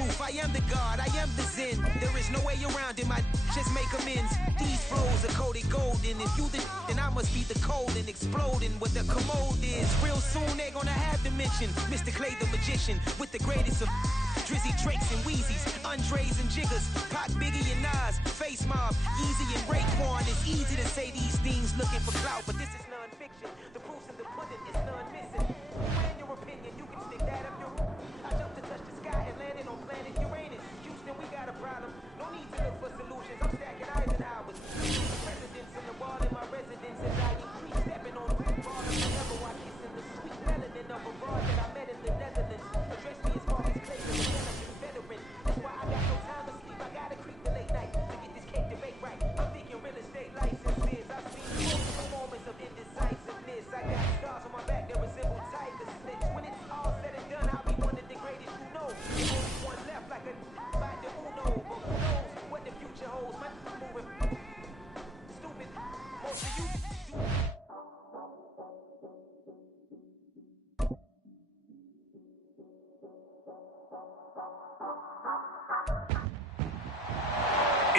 truth. I am the God, I am the Zen. There is no way around it, my just make amends. These flows are coated golden. If you the then I must be the cold and exploding what the commode is. Real soon they gonna have to mention Mr. Clay the magician with the greatest of Drizzy Drakes and Wheezies, Andres and Jiggers, Pac, Biggie and Nas, Face Mob, Easy and Raekwon. It's easy to say these things looking for clout, but this is non-fiction. The proof's in the pudding, it's none missing. In your opinion, you can stick that up your I jumped to touch the sky and landed on planet Uranus. Houston, we got a problem. No need to look for solutions. I'm stacking Eisenhower's. Presidents in the wall in my residence as I increase stepping on ball. Never watch kissing the sweet melanin of a broad that I met in the Netherlands. Address me as far as Clay, the veteran. That's why I got no time to sleep. I gotta creep the late night to get this cake debate right. I'm thinking real estate licenses. I've seen multiple moments of indecisiveness. I got scars on my back that resemble tiger slits. When it's all said and done, I'll be one of the greatest you know. There's only one left like a by the Uno. But who knows what the future holds? My moving stupid. Most of you do.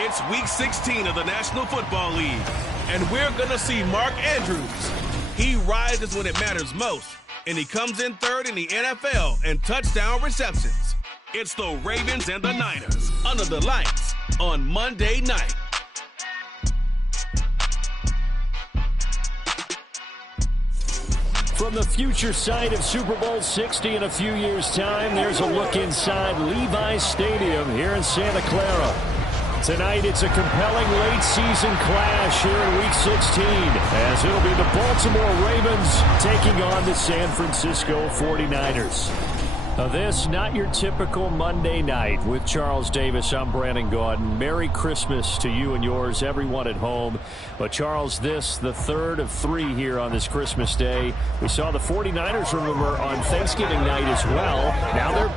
It's week 16 of the National Football League, and we're going to see Mark Andrews. He rises when it matters most, and he comes in third in the NFL in touchdown receptions. It's the Ravens and the Niners under the lights on Monday night. From the future site of Super Bowl 60 in a few years' time, there's a look inside Levi's Stadium here in Santa Clara. Tonight, it's a compelling late-season clash here in Week 16, as it'll be the Baltimore Ravens taking on the San Francisco 49ers. Now this, not your typical Monday night. With Charles Davis, I'm Brandon Gaudin. Merry Christmas to you and yours, everyone at home. But Charles, this, the third of three here on this Christmas day. We saw the 49ers, remember, on Thanksgiving night as well. Now they're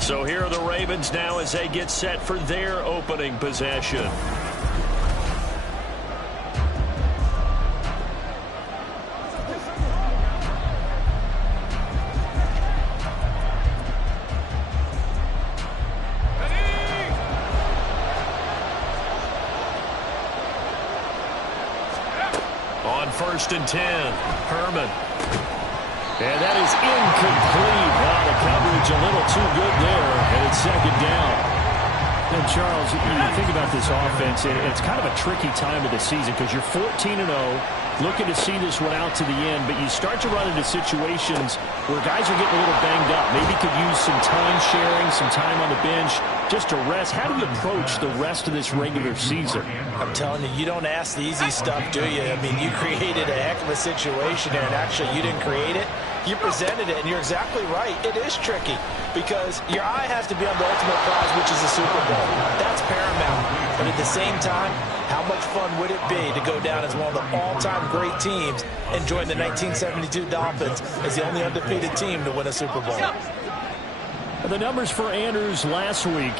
So here are the Ravens now as they get set for their opening possession. On 1st and 10, Herman. And that is incomplete. Wow, the coverage a little too good there, and it's second down. And Charles, you think about this offense, it's kind of a tricky time of the season because you're 14-0, looking to see this one out to the end, but you start to run into situations where guys are getting a little banged up. Maybe could use some time sharing, some time on the bench, just to rest. How do you approach the rest of this regular season? I'm telling you, you don't ask the easy stuff, do you? I mean, you created a heck of a situation there, and actually you didn't create it. You presented it, and you're exactly right. It is tricky because your eye has to be on the ultimate prize, which is the Super Bowl. That's paramount. But at the same time, how much fun would it be to go down as one of the all-time great teams and join the 1972 Dolphins as the only undefeated team to win a Super Bowl? The numbers for Andrews last week: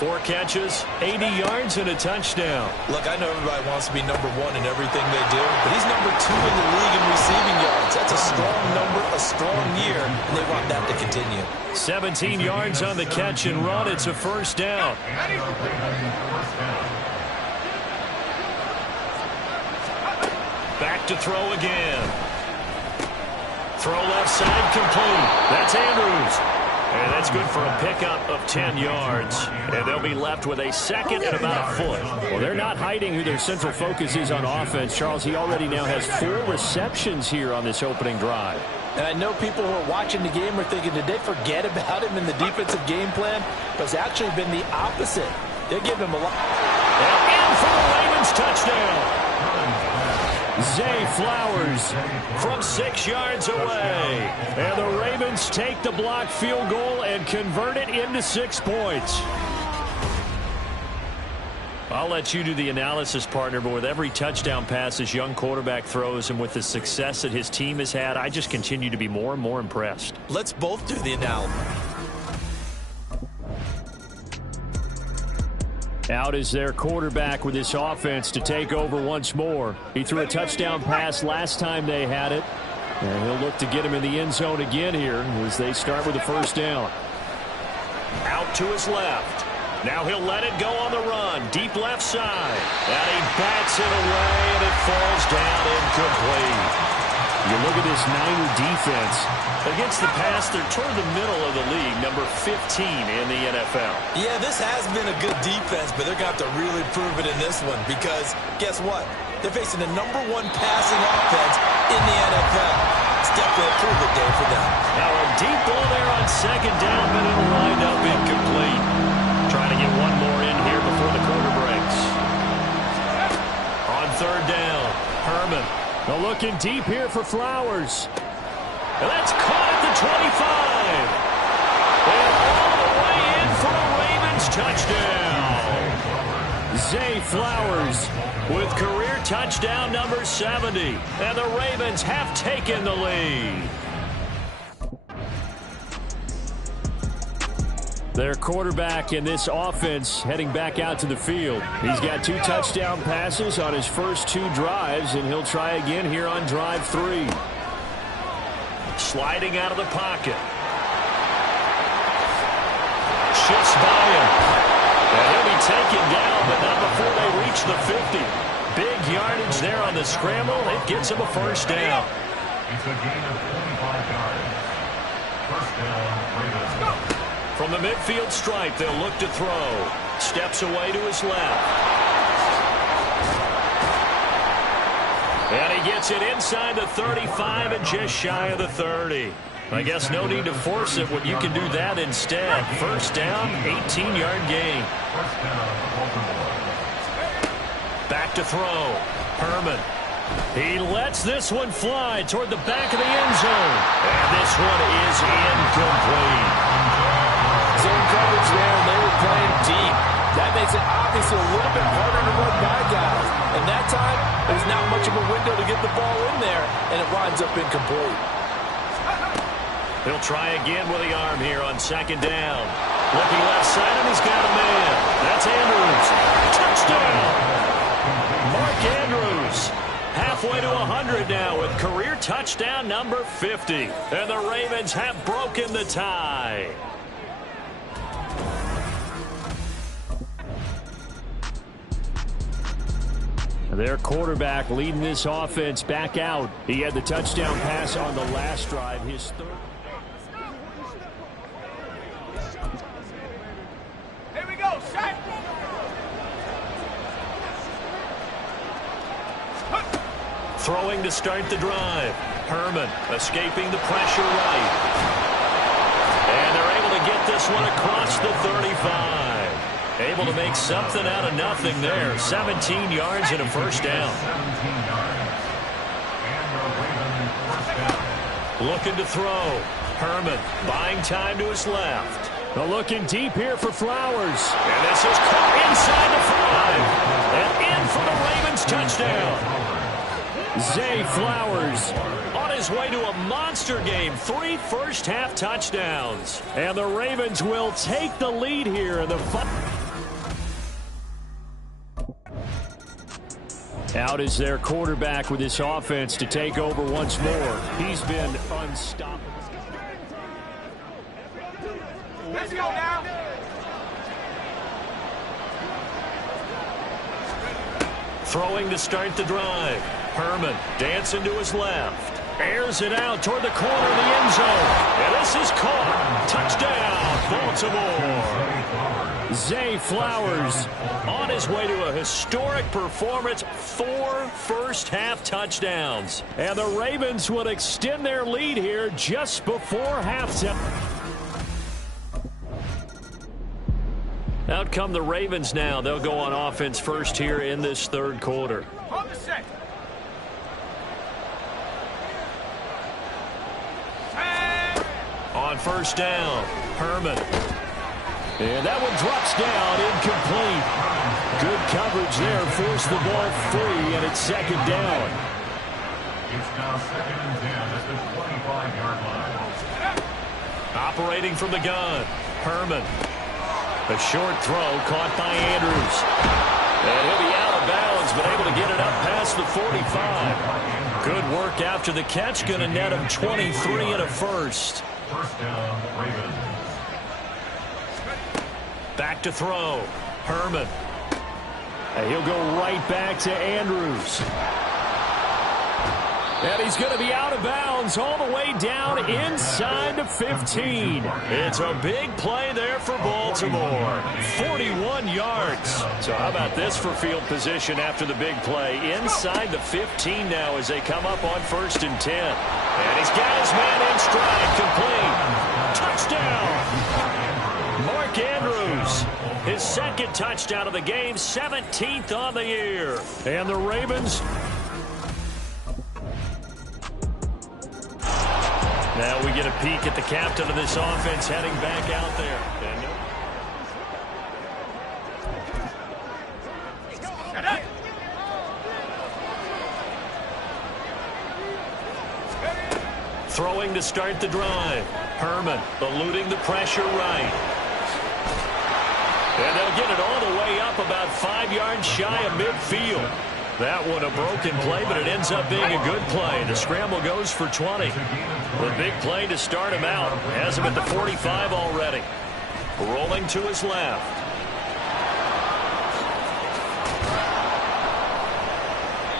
4 catches, 80 yards, and a touchdown. Look, I know everybody wants to be number one in everything they do, but he's number 2 in the league in receiving yards. That's a strong number, a strong year, and they want that to continue. 17 yards on the catch and run. It's a first down. Back to throw again. Throw left side, complete. That's Andrews. And that's good for a pickup of 10 yards. And they'll be left with a second and about a foot. Well, they're not hiding who their central focus is on offense. Charles, he already now has 4 receptions here on this opening drive. And I know people who are watching the game are thinking, did they forget about him in the defensive game plan? But it's actually been the opposite. They give him a lot. And in for the Ravens touchdown. Zay Flowers from 6 yards away. And the Ravens take the blocked field goal and convert it into 6 points. I'll let you do the analysis, partner, but with every touchdown pass this young quarterback throws and with the success that his team has had, I just continue to be more and more impressed. Let's both do the analysis. Out is their quarterback with this offense to take over once more. He threw a touchdown pass last time they had it. And he'll look to get him in the end zone again here as they start with the first down. Out to his left. Now he'll let it go on the run. Deep left side. And he bats it away, and it falls down incomplete. You look at this Niner defense. Against the pass, they're toward the middle of the league, number 15 in the NFL. Yeah, this has been a good defense, but they're going to have to really prove it in this one because guess what? They're facing the #1 passing offense in the NFL. It's definitely a prove-it day for them. Now a deep ball there on second down, but it'll wind up incomplete. Trying to get one more in here before the quarter breaks. On third down, Herman. Looking deep here for Flowers. And that's caught at the 25. And all the way in for a Ravens touchdown. Zay Flowers with career touchdown number 70. And the Ravens have taken the lead. Their quarterback in this offense heading back out to the field. He's got 2 touchdown passes on his first 2 drives, and he'll try again here on drive 3. Sliding out of the pocket. Shifts by him. And he'll be taken down, but not before they reach the 50. Big yardage there on the scramble. It gets him a first down. It's a gain of 25 yards. First down, Ravens. From the midfield stripe, they'll look to throw. Steps away to his left. And he gets it inside the 35 and just shy of the 30. I guess no need to force it when you can do that instead. First down, 18-yard gain. Back to throw. Herman. He lets this one fly toward the back of the end zone. And this one is incomplete. Zone coverage there, and they were playing deep. That makes it obviously a little bit harder to run by guys. And that time, there's not much of a window to get the ball in there, and it winds up incomplete. He'll try again with the arm here on second down. Looking left side, and he's got a man. That's Andrews. Touchdown! Mark Andrews. Halfway to 100 now with career touchdown number 50. And the Ravens have broken the tie. Their quarterback leading this offense back out. He had the touchdown pass on the last drive. His third. Here we go, set. Throwing to start the drive. Herman escaping the pressure right. And they're able to get this one across the 35. Able to make something out of nothing there. 17 yards and a first down. Looking to throw. Herman buying time to his left. Looking deep here for Flowers. And this is caught inside the 5. And in for the Ravens touchdown. Zay Flowers on his way to a monster game. 3 first-half touchdowns. And the Ravens will take the lead here in the Out is their quarterback with this offense to take over once more. He's been unstoppable. Let's go now. Throwing to start the drive. Herman dancing to his left. Airs it out toward the corner of the end zone. And this is caught. Touchdown, Baltimore. Zay Flowers on his way to a historic performance, 4 first-half touchdowns. And the Ravens would extend their lead here just before halftime. Out come the Ravens now. They'll go on offense first here in this third quarter. Hold the set. On first down, Herman. And that one drops down, incomplete. Good coverage there, forced the ball free, and it's second down. It's now 2nd and 10 at the 25-yard line. Operating from the gun, Herman. A short throw caught by Andrews. And he'll be out of bounds, but able to get it up past the 45. Good work after the catch, going to net him 23 and a first. First down, Ravens. Back to throw. Herman. And he'll go right back to Andrews. And he's going to be out of bounds all the way down inside the 15. It's a big play there for Baltimore. 41 yards. So how about this for field position after the big play? Inside the 15 now as they come up on 1st and 10. And he's got his man in stride. Complete. Touchdown. Mark Andrews. His second touchdown of the game. 17th on the year. And the Ravens... Now we get a peek at the captain of this offense heading back out there. Throwing to start the drive. Herman eluding the pressure right. And they'll get it all the way up about 5 yards shy of midfield. That one a broken play, but it ends up being a good play. The scramble goes for 20. The big play to start him out. Has him at the 45 already. Rolling to his left.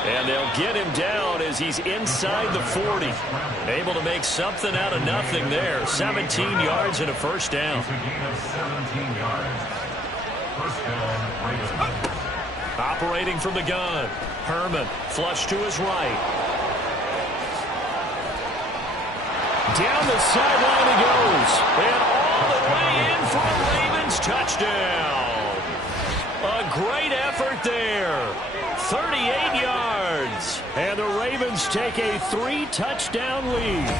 And they'll get him down as he's inside the 40. Able to make something out of nothing there. 17 yards and a first down. Operating from the gun. Herman flush to his right. Down the sideline he goes. And all the way in for a Ravens touchdown. A great effort there. 38 yards. And the Ravens take a 3-touchdown lead.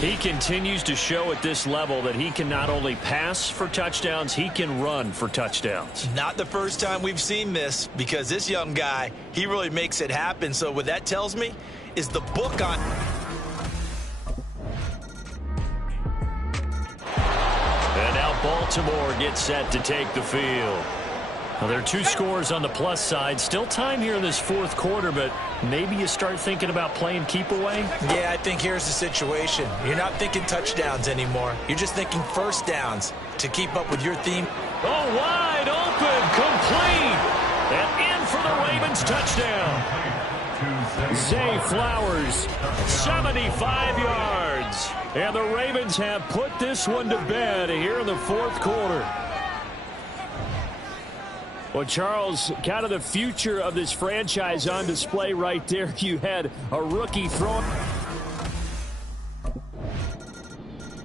He continues to show at this level that he can not only pass for touchdowns, he can run for touchdowns. Not the first time we've seen this, because this young guy, he really makes it happen. So what that tells me is the book on... And now Baltimore gets set to take the field. Well, there are 2 scores on the plus side. Still time here in this fourth quarter, but maybe you start thinking about playing keep away? Yeah, I think here's the situation. You're not thinking touchdowns anymore. You're just thinking first downs to keep up with your theme. Oh, wide open, complete, and in for the Ravens touchdown. Zay Flowers, 75 yards. And the Ravens have put this one to bed here in the fourth quarter. Well, Charles, kind of the future of this franchise on display right there. You had a rookie throwing.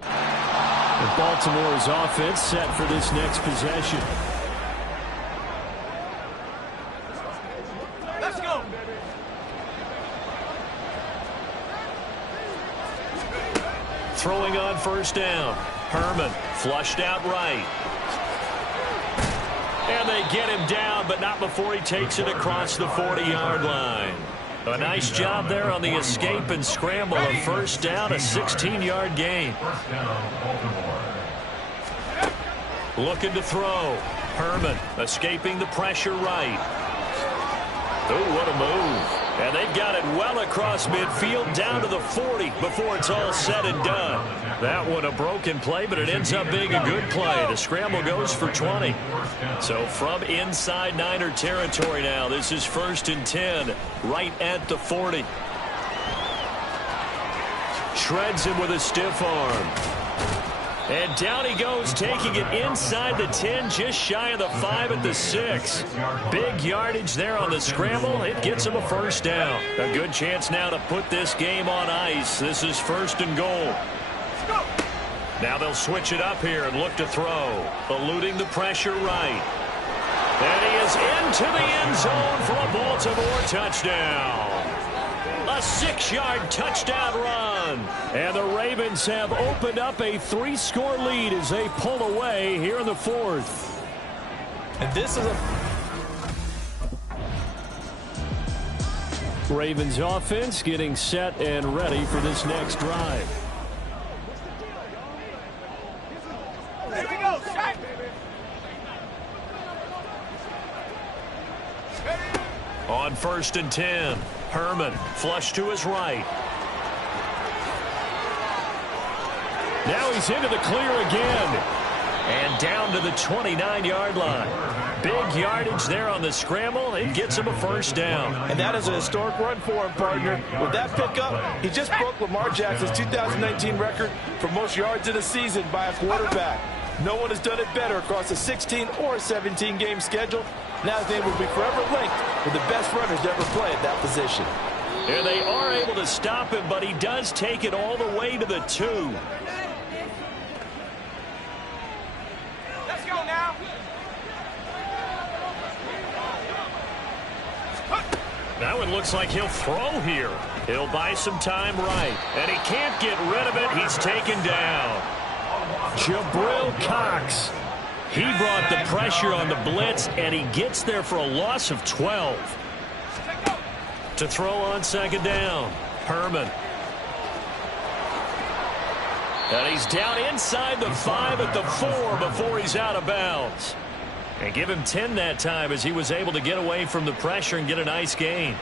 And Baltimore's offense set for this next possession. Let's go. Throwing on first down. Herman flushed out right. And they get him down, but not before he takes it across the 40-yard line. A nice job there on the escape and scramble. A first down, a 16-yard gain. Looking to throw. Herman escaping the pressure right. Oh, what a move. And they've got it well across midfield down to the 40 before it's all said and done. That one a broken play, but it ends up being a good play. The scramble goes for 20. So from inside Niner territory now, this is 1st and 10 right at the 40. Shreds him with a stiff arm. And down he goes, taking it inside the 10, just shy of the 5 at the 6. Big yardage there on the scramble. It gets him a first down. A good chance now to put this game on ice. This is 1st and goal. Now they'll switch it up here and look to throw. Eluding the pressure right. And he is into the end zone for a Baltimore touchdown. A 6-yard touchdown run. And the Ravens have opened up a 3-score lead as they pull away here in the 4th. And this is a Ravens offense getting set and ready for this next drive. Here we go, shot. On 1st and 10, Herman flush to his right. Now he's into the clear again. And down to the 29-yard line. Big yardage there on the scramble. It gets him a first down. And that is a historic run for him, partner. With that pickup, he just broke Lamar Jackson's 2019 record for most yards in a season by a quarterback. No one has done it better across a 16 or 17-game schedule. Now his name will be forever linked with the best runners to ever play at that position. And they are able to stop him, but he does take it all the way to the 2. Let's go now. That one looks like he'll throw here. He'll buy some time right. And he can't get rid of it. He's taken down. Jabril Cox. He brought the pressure on the blitz, and he gets there for a loss of 12. To throw on 2nd down, Herman. And he's down inside the 5 at the 4 before he's out of bounds. And give him 10 that time as he was able to get away from the pressure and get a nice gain.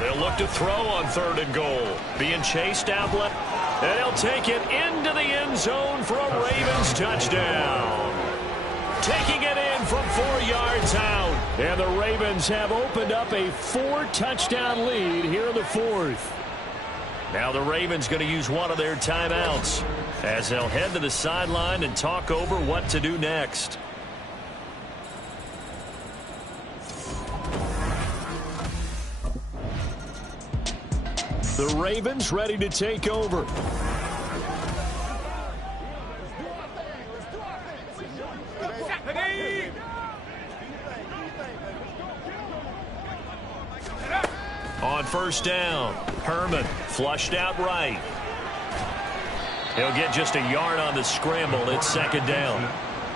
They'll look to throw on 3rd and goal. Being chased out left. And he'll take it into the end zone for a Ravens touchdown. Taking it in from 4 yards out. And the Ravens have opened up a 4-touchdown lead here in the 4th. Now the Ravens going to use one of their timeouts as they'll head to the sideline and talk over what to do next. The Ravens ready to take over. On 1st down, Herman flushed out right. He'll get just a yard on the scramble. It's 2nd down.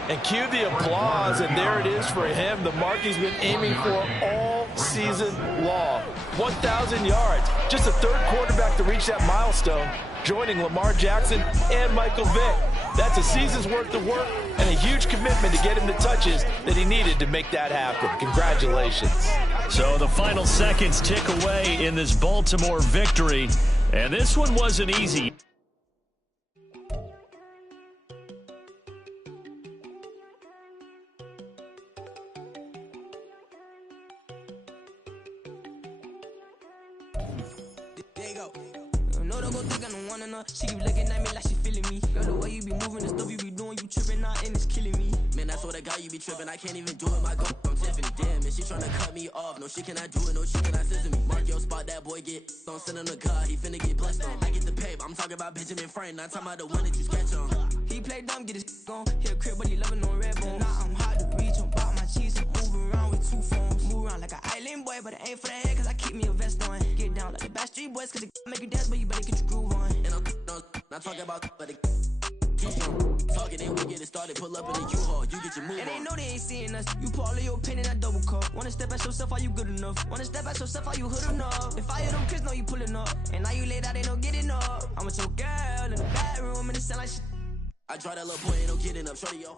And cue the applause, and there it is for him, the mark he's been aiming for all season long. 1,000 yards. Just the 3rd quarterback to reach that milestone, joining Lamar Jackson and Michael Vick. That's a season's worth of work and a huge commitment to get him the touches that he needed to make that happen. Congratulations. So the final seconds tick away in this Baltimore victory, and this one wasn't easy. She keep looking at me like she feeling me. Girl, the way you be moving, the stuff you be doing, you tripping out and it's killing me. Man, I swear to God, you be tripping. I can't even do it. My girl from Tiffany, damn, and she tryna cut me off. No, she cannot do it. No, she cannot scissor me. Mark your spot, that boy get. Don't send him the car. He finna get blessed on. I get the pay, but I'm talking about Benjamin Franklin. Not talking about the one that you sketch on. He play dumb, get his on. Hit a crib, but he loving on red bone. Now I'm hard to reach. I'm about my cheese. I'm moving around with 2 phones. Move around like an island boy, but it ain't for the head, cause I keep me a vest on. Get down like the Backstreet Boys, cause it make you dance, but you better get your groove on. And I'm not talking about, but it talking, then we get it started. Pull up in the U-Haul, you get your move. And they know they ain't seeing us. You put all of your pen in that double cup. Wanna step at yourself, are you good enough? Wanna step at yourself, are you hood enough? If I hear them kids, know you pulling up. And now you laid out, they don't get enough. I'm with your girl in the bedroom, and it sound like shit. I try that little boy, ain't no getting up. Shorty, yo.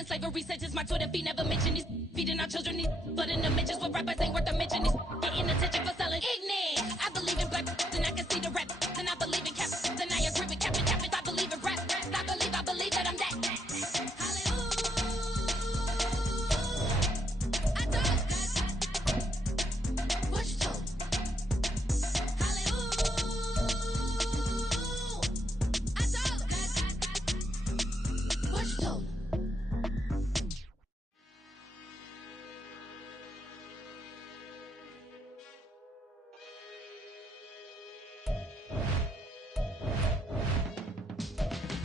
in slavery, such as my Twitter feed never mention these feeding our children these, but in the mentions what rappers ain't worth a mention these getting attention for selling ignorant. I believe in black, and I can see the rap, and I believe in cap, and I agree with Captain. I believe in rap, I believe that I'm that.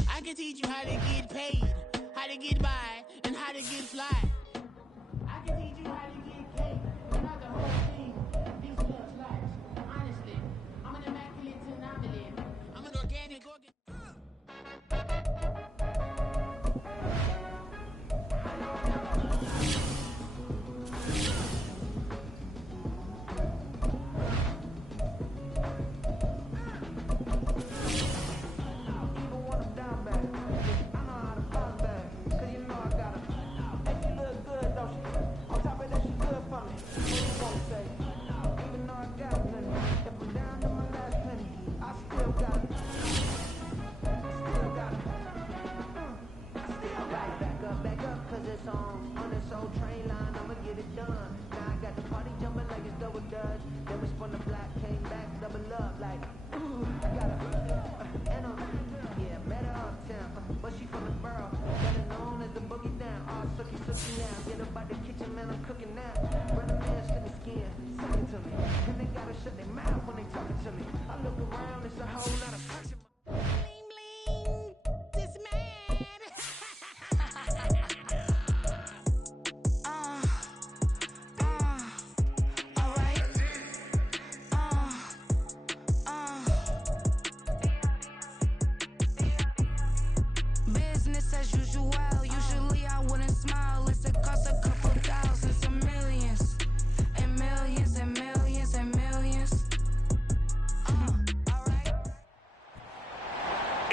I can teach you how to get paid, how to get by, and how to get fly. I can teach you how to get paid, not the whole thing. These little slides. Honestly, I'm an immaculate anomaly. I'm an organic organ.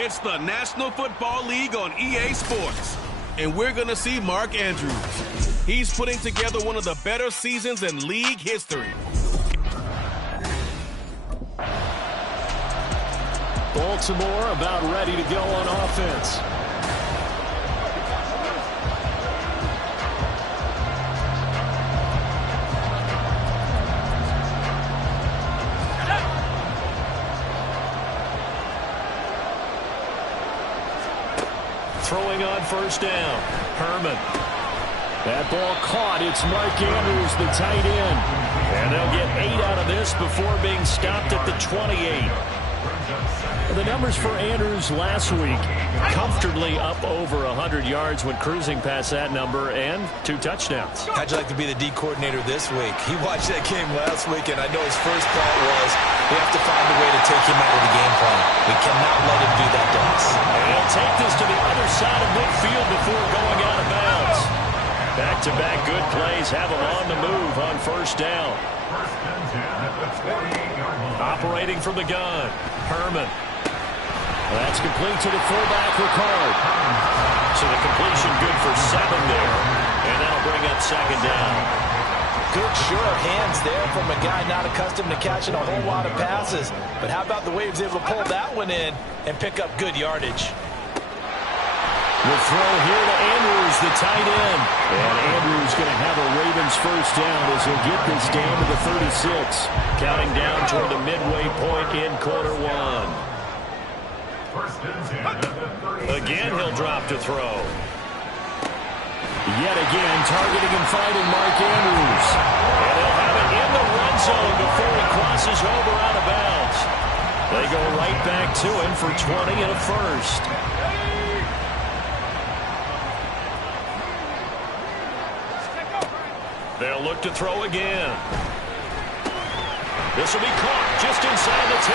It's the National Football League on EA Sports, and we're going to see Mark Andrews. He's putting together one of the better seasons in league history. Baltimore about ready to go on offense. Throwing on first down. Herman. That ball caught. It's Mark Andrews, the tight end. And they'll get 8 out of this before being stopped at the 28. The numbers for Andrews last week, comfortably up over 100 yards when cruising past that number, and 2 touchdowns. How'd you like to be the D coordinator this week? He watched that game last week, and I know his first thought was, we have to find a way to take him out of the game plan. We cannot let him do that to us. And he'll take this to the other side of midfield before going out of bounds. Back-to-back good plays have him on the move on first down. Operating from the gun, Herman. That's complete to the fullback, Ricard. So the completion good for 7 there, and that'll bring up second down. Good, sure hands there from a guy not accustomed to catching a whole lot of passes. But how about the way he was able to pull that one in and pick up good yardage? The throw here to Andrews, the tight end. And Andrews going to have a Ravens first down as he'll get this down to the 36. Counting down toward the midway point in quarter 1. Again, he'll drop to throw. Yet again, targeting and finding Mark Andrews. And they'll have it in the red zone before he crosses over out of bounds. They go right back to him for 20 and a first. They'll look to throw again. This will be caught just inside the 10.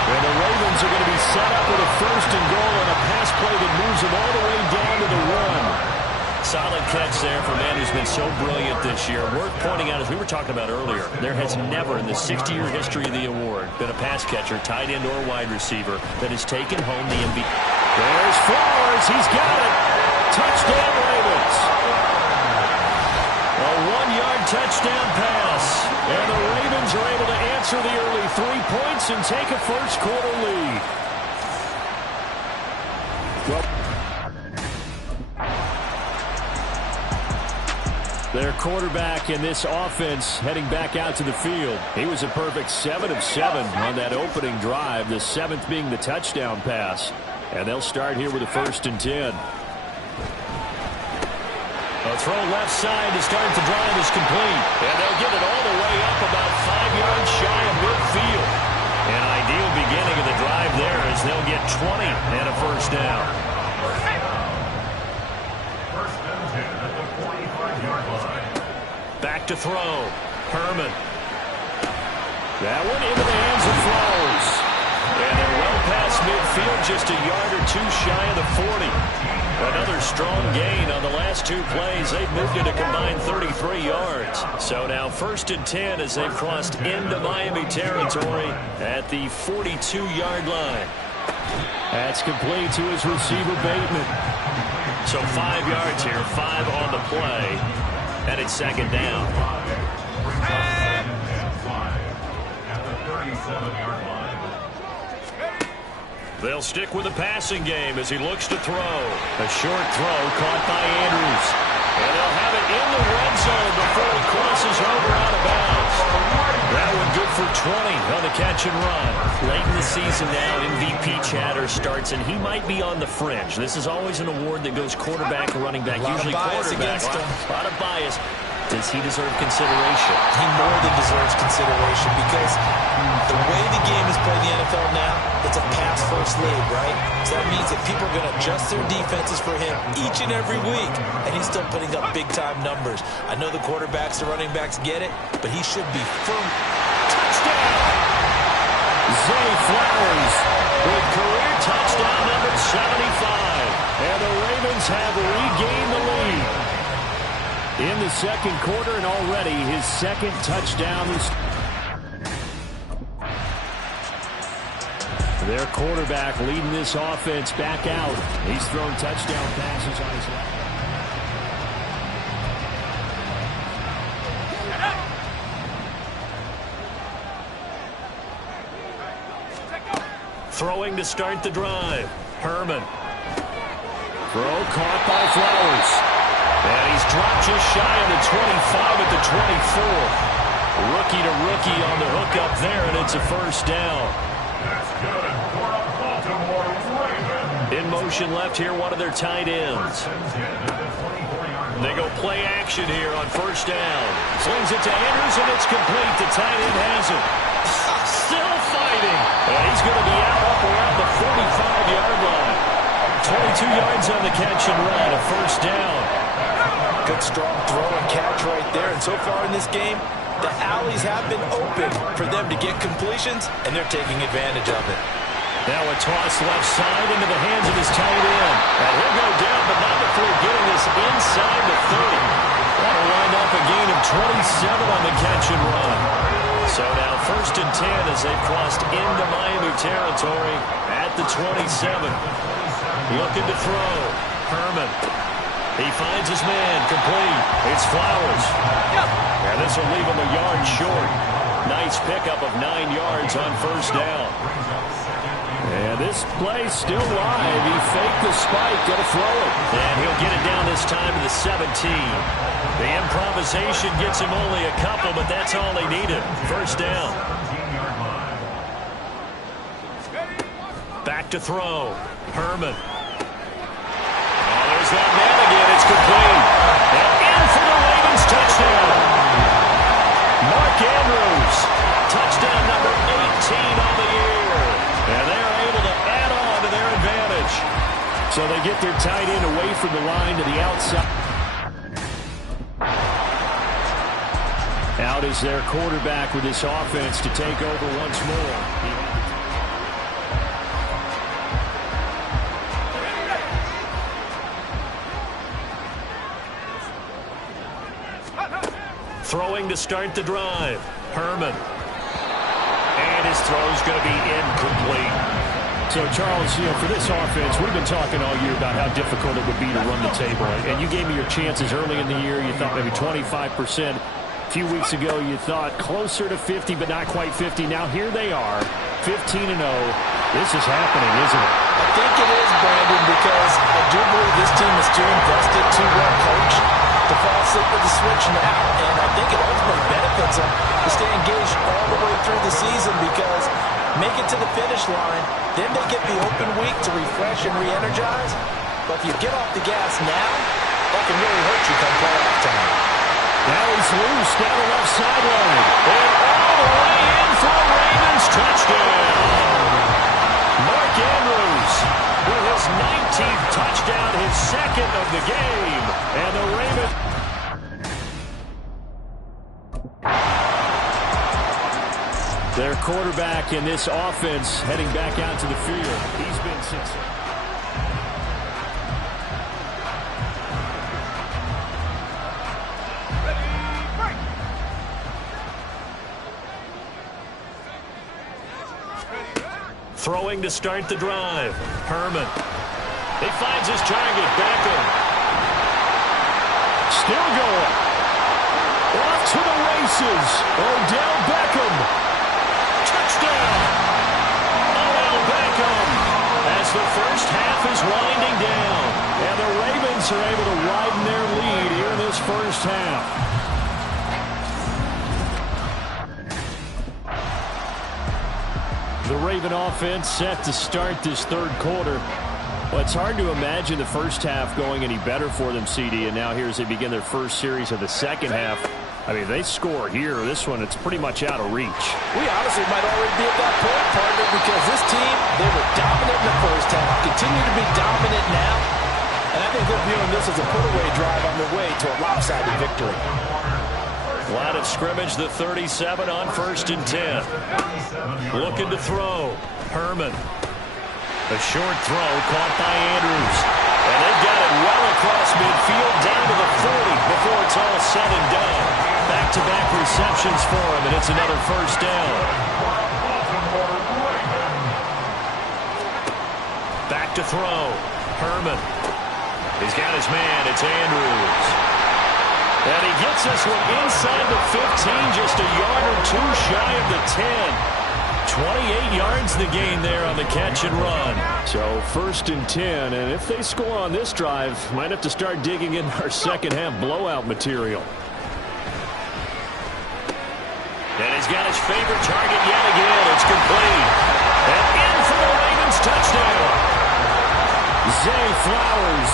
And the Ravens are going to be set up with a first and goal on a pass play that moves them all the way down to the 1. Solid catch there from man who's been so brilliant this year. Worth pointing out, as we were talking about earlier, there has never in the 60-year history of the award been a pass catcher, tight end or wide receiver that has taken home the MVP. There's Flowers. He's got it. Touchdown, Ravens. A 1-yard touchdown pass. And the Ravens are able to answer the early 3 points and take a first-quarter lead. Their quarterback in this offense heading back out to the field. He was a perfect 7 of 7 on that opening drive, the 7th being the touchdown pass. And they'll start here with a 1st and 10. A throw left side to start the drive is complete. And they'll get it all the way up about 5 yards shy of midfield. An ideal beginning of the drive there as they'll get 20 and a first down. First and 10 at the 45-yard line. Back to throw. Herman. That one into the hands of Flowers. And they're well past midfield, just a yard or two shy of the 40. Another strong gain on the last 2 plays. They've moved it a combined 33 yards. So now 1st and 10 as they've crossed into Miami territory at the 42-yard line. That's complete to his receiver, Bateman. So 5 yards here, 5 on the play. And it's 2nd down. At the 37-yard line. They'll stick with the passing game as he looks to throw. A short throw caught by Andrews. And they'll have it in the red zone before he crosses over out of bounds. That one good for 20 on the catch and run. Late in the season now, MVP chatter starts, and he might be on the fringe. This is always an award that goes quarterback or running back, usually quarterback. A lot of bias. Does he deserve consideration? He more than deserves consideration because the way the game is played in the NFL now, it's a pass-first league, right? So that means that people are going to adjust their defenses for him each and every week, and he's still putting up big-time numbers. I know the quarterbacks, the running backs get it, but he should be firm. Touchdown! Zay Flowers with career touchdown number 75. And the Ravens have regained the lead in the 2nd quarter, and already his 2nd touchdown. Their quarterback leading this offense back out. He's thrown touchdown passes on his left. Throwing to start the drive. Herman. Throw caught by Flowers. And he's dropped just shy of the 25 at the 24. Rookie to rookie on the hook up there, and it's a first down. That's good for a Baltimore Raven. In motion left here, one of their tight ends. They go play action here on first down. Slings it to Andrews, and it's complete. The tight end has it. Still fighting. And he's going to be out up around the 45-yard line. 22 yards on the catch and run, a first down. Good strong throw and catch right there. And so far in this game, the alleys have been open for them to get completions, and they're taking advantage of it. Now a toss left side into the hands of his tight end. And he'll go down, but not before getting this inside the 30. That'll wind up a gain of 27 on the catch and run. So now 1st and 10 as they've crossed into Miami territory at the 27. Looking to throw. Herman. He finds his man, complete. It's Flowers. And this will leave him a yard short. Nice pickup of 9 yards on first down. And this play's still live. He faked the spike, gonna throw it. And he'll get it down this time to the 17. The improvisation gets him only a couple, but that's all they needed. First down. Back to throw. Herman. There's that man again. It's complete. And in for the Ravens touchdown. Mark Andrews. Touchdown number 18 on the year. And they're able to add on to their advantage. So they get their tight end away from the line to the outside. Out is their quarterback with this offense to take over once more. Throwing to start the drive. Herman. And his throw's going to be incomplete. So, Charles, for this offense, we've been talking all year about how difficult it would be to run the table. And you gave me your chances early in the year. You thought maybe 25%. A few weeks ago, you thought closer to 50, but not quite 50. Now, here they are, 15-0. This is happening, isn't it? I think it is, Brandon, because I do believe this team is too invested, too well coached to fall asleep with the switch now. And I think it ultimately benefits them to stay engaged all the way through the season because make it to the finish line, then they get the open week to refresh and re-energize. But if you get off the gas now, that can really hurt you come playoff time. Now he's loose down the left sideline. And all the way in for a Ravens touchdown. Mark Andrews with his 19th touchdown, his second of the game. And the Ravens... Their quarterback in this offense heading back out to the field. He's been successful. Throwing to start the drive. Herman. He finds his target. Beckham. Still going. Off to the races. Odell Beckham. Touchdown. Odell Beckham. As the first half is winding down. And the Ravens are able to widen their lead here in this first half. The Raven offense set to start this third quarter. Well, it's hard to imagine the first half going any better for them, CD. And now here as they begin their first series of the second half. I mean, they score here. This one, it's pretty much out of reach. We honestly might already be at that point, partner, because this team, they were dominant in the first half, continue to be dominant now. And I think they're viewing this as a put-away drive on their way to a lopsided victory. Line of scrimmage, the 37 on 1st and 10. Looking to throw. Herman. A short throw caught by Andrews. And they've got it well across midfield down to the 40 before it's all said and done. Back-to-back receptions for him, and it's another first down. Back to throw. Herman. He's got his man. It's Andrews. And he gets this one inside the 15, just a yard or two shy of the 10. 28 yards the gain there on the catch and run. So 1st and 10, and if they score on this drive, might have to start digging in our second half blowout material. And he's got his favorite target yet again. It's complete. And in for the Ravens touchdown. Zay Flowers,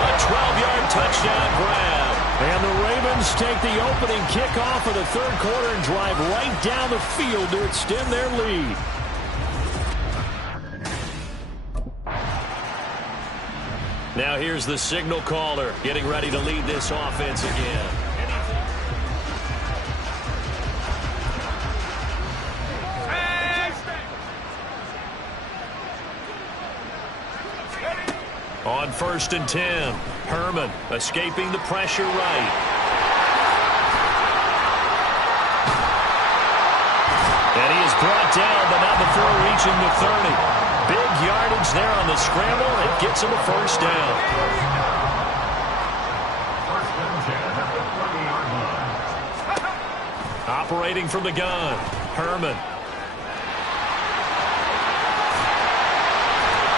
a 12-yard touchdown grab. And the Ravens take the opening kickoff of the third quarter and drive right down the field to extend their lead. Now here's the signal caller getting ready to lead this offense again. On 1st and 10, Herman escaping the pressure right. And he is brought down, but not before reaching the 30. Big yardage there on the scramble. It gets him a first down. Operating from the gun, Herman.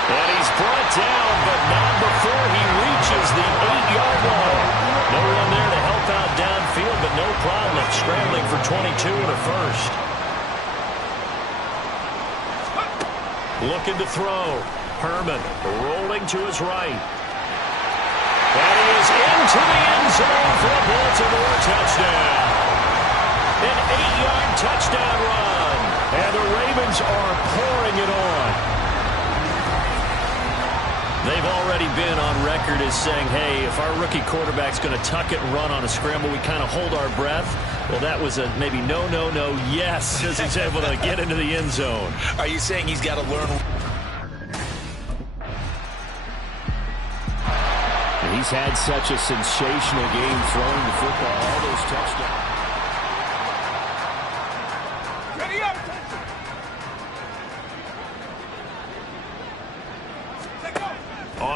And he's brought down, but not before he reaches the 8-yard line. No one there to help out downfield, but no problem scrambling for 22 and a first. Looking to throw. Herman rolling to his right. And he is into the end zone for a Baltimore touchdown. An 8-yard touchdown run. And the Ravens are pouring it on. They've already been on record as saying, hey, if our rookie quarterback's going to tuck it and run on a scramble, we kind of hold our breath. Well, that was a maybe no, yes, as he's able to get into the end zone. Are you saying he's got to learn? He's had such a sensational game throwing the football, all those touchdowns.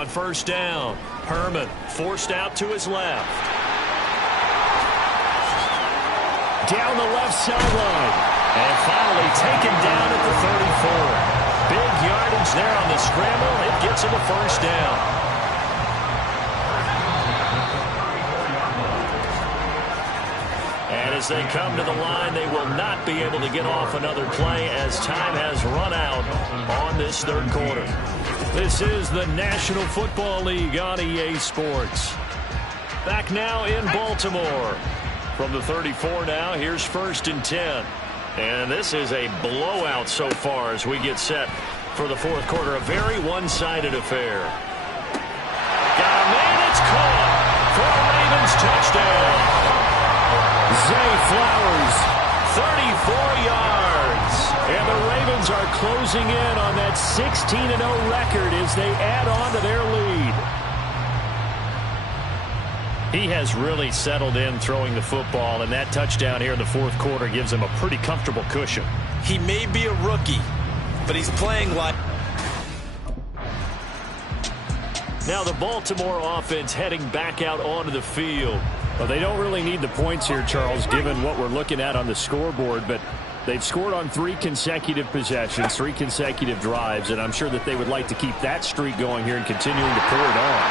On first down, Herman forced out to his left. Down the left sideline. And finally taken down at the 34. Big yardage there on the scramble. It gets him a first down. And as they come to the line, they will not be able to get off another play as time has run out on this third quarter. This is the National Football League on EA Sports. Back now in Baltimore. From the 34 now, here's 1st and 10. And this is a blowout so far as we get set for the fourth quarter. A very one-sided affair. Got a man, it's caught for a Ravens touchdown. Zay Flowers, 34 yards. And the Ravens are closing in on that 16-0 record as they add on to their lead. He has really settled in throwing the football, and that touchdown here in the fourth quarter gives him a pretty comfortable cushion. He may be a rookie, but he's playing like... Now the Baltimore offense heading back out onto the field. Well, they don't really need the points here, Charles, given what we're looking at on the scoreboard, but they've scored on 3 consecutive possessions, 3 consecutive drives, and I'm sure that they would like to keep that streak going here and continuing to pour it on.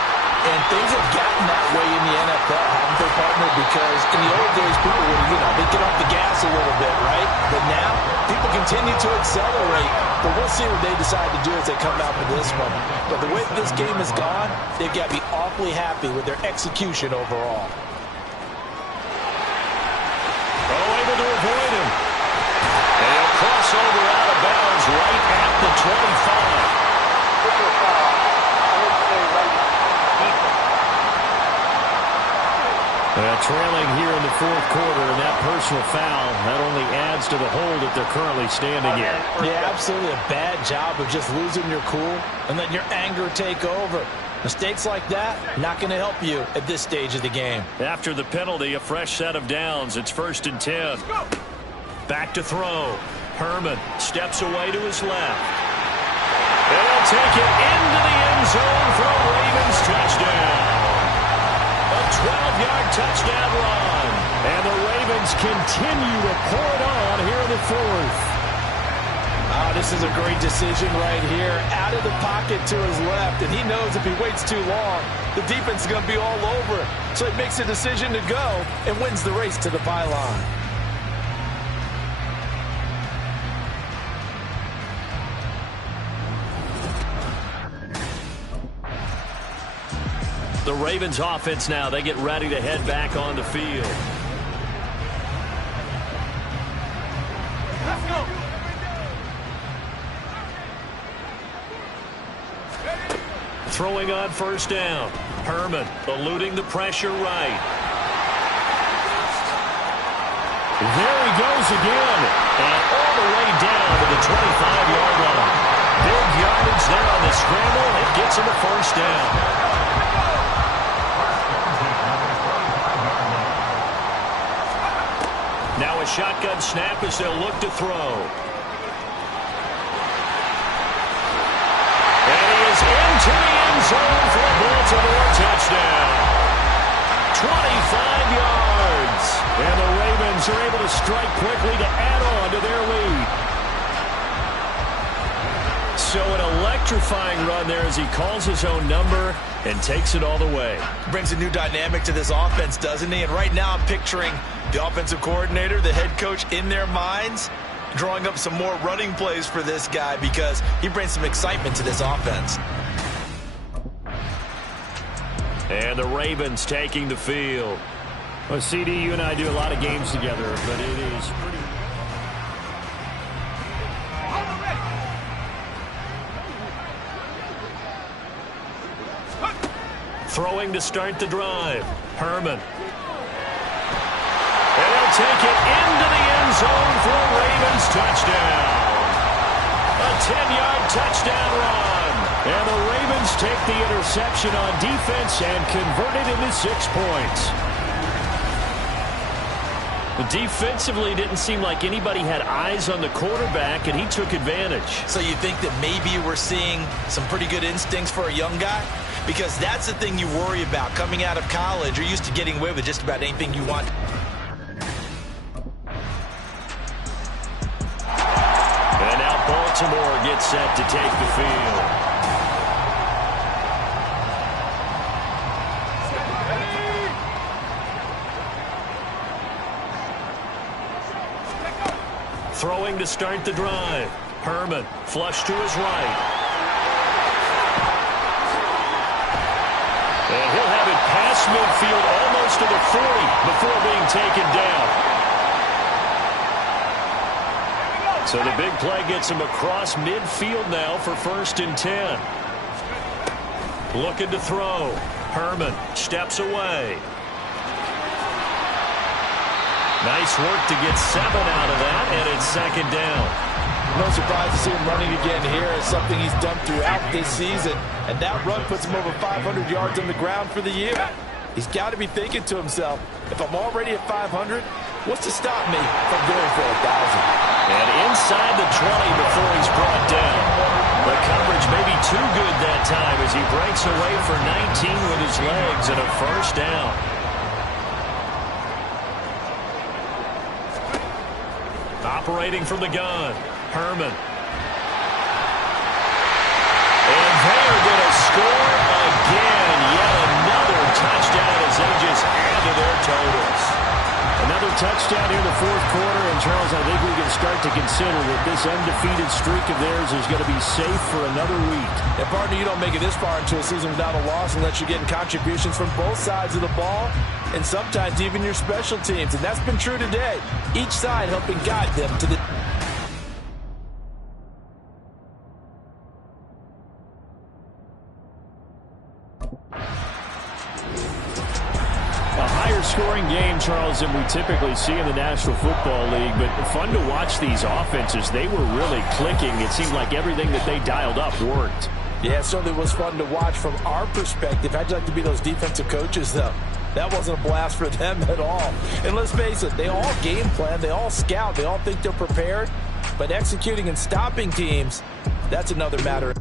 And things have gotten that way in the NFL, haven't they, partner? Because in the old days, people would, they'd get off the gas a little bit, right? But now, people continue to accelerate. But we'll see what they decide to do as they come out for this one. But the way this game has gone, they've got to be awfully happy with their execution overall. Able to avoid him. And he'll cross over out of bounds right at the 25. Trailing here in the fourth quarter, and that personal foul not only adds to the hole that they're currently standing in. Yeah, absolutely a bad job of just losing your cool and letting your anger take over. Mistakes like that, not going to help you at this stage of the game. After the penalty, a fresh set of downs. It's 1st and 10. Back to throw. Herman steps away to his left. And he'll take it into the end zone for a Ravens touchdown. A 12-yard touchdown run. And the Ravens continue to pour it on here in the fourth. Oh, this is a great decision right here. Out of the pocket to his left, and he knows if he waits too long, the defense is going to be all over it. So he makes a decision to go and wins the race to the pylon. The Ravens offense now, they get ready to head back on the field. Let's go. Throwing on first down. Herman eluding the pressure right. There he goes again. And all the way down to the 25-yard line. Big yardage there on the scramble. It gets him a first down. Now a shotgun snap as they'll look to throw. And he is into the end zone for a Baltimore touchdown. 25 yards. And the Ravens are able to strike quickly to add on to their lead. So an electrifying run there as he calls his own number and takes it all the way. Brings a new dynamic to this offense, doesn't he? And right now I'm picturing the offensive coordinator, the head coach in their minds, drawing up some more running plays for this guy because he brings some excitement to this offense. And the Ravens taking the field. Well, CD, you and I do a lot of games together, but it is pretty... Throwing to start the drive. Herman. And he'll take it into the end zone for a Ravens touchdown. A 10-yard touchdown run. And the Ravens take the interception on defense and convert it into 6 points. Defensively, didn't seem like anybody had eyes on the quarterback, and he took advantage. So you think that maybe we're seeing some pretty good instincts for a young guy? because that's the thing you worry about. Coming out of college, you're used to getting away with just about anything you want. And now Baltimore gets set to take the field. Throwing to start the drive. Herman, flush to his right. And he'll have it past midfield almost to the 40 before being taken down. So the big play gets him across midfield now for 1st and 10. Looking to throw. Herman steps away. Nice work to get 7 out of that, and it's 2nd down. No surprise to see him running again here. It's something he's done throughout this season, and that run puts him over 500 yards on the ground for the year. He's got to be thinking to himself, if I'm already at 500, what's to stop me from going for 1,000? And inside the 20 before he's brought down. The coverage may be too good that time as he breaks away for 19 with his legs and a 1st down. Operating from the gun, Herman. And they're going to score again. Yet another touchdown as they just add to their totals. Another touchdown here in the 4th quarter. And, Charles, I think we can start to consider that this undefeated streak of theirs is going to be safe for another week. And, partner, you don't make it this far into a season without a loss unless you're getting contributions from both sides of the ball and sometimes even your special teams. And that's been true today. Each side helping guide them to the... Scoring game, Charles, than we typically see in the National Football League, but fun to watch these offenses. They were really clicking. It seemed like everything that they dialed up worked. Yeah, it certainly was fun to watch from our perspective. How'd you like to be those defensive coaches, though? That wasn't a blast for them at all. And let's face it, they all game plan, they all scout, they all think they're prepared, but executing and stopping teams, that's another matter.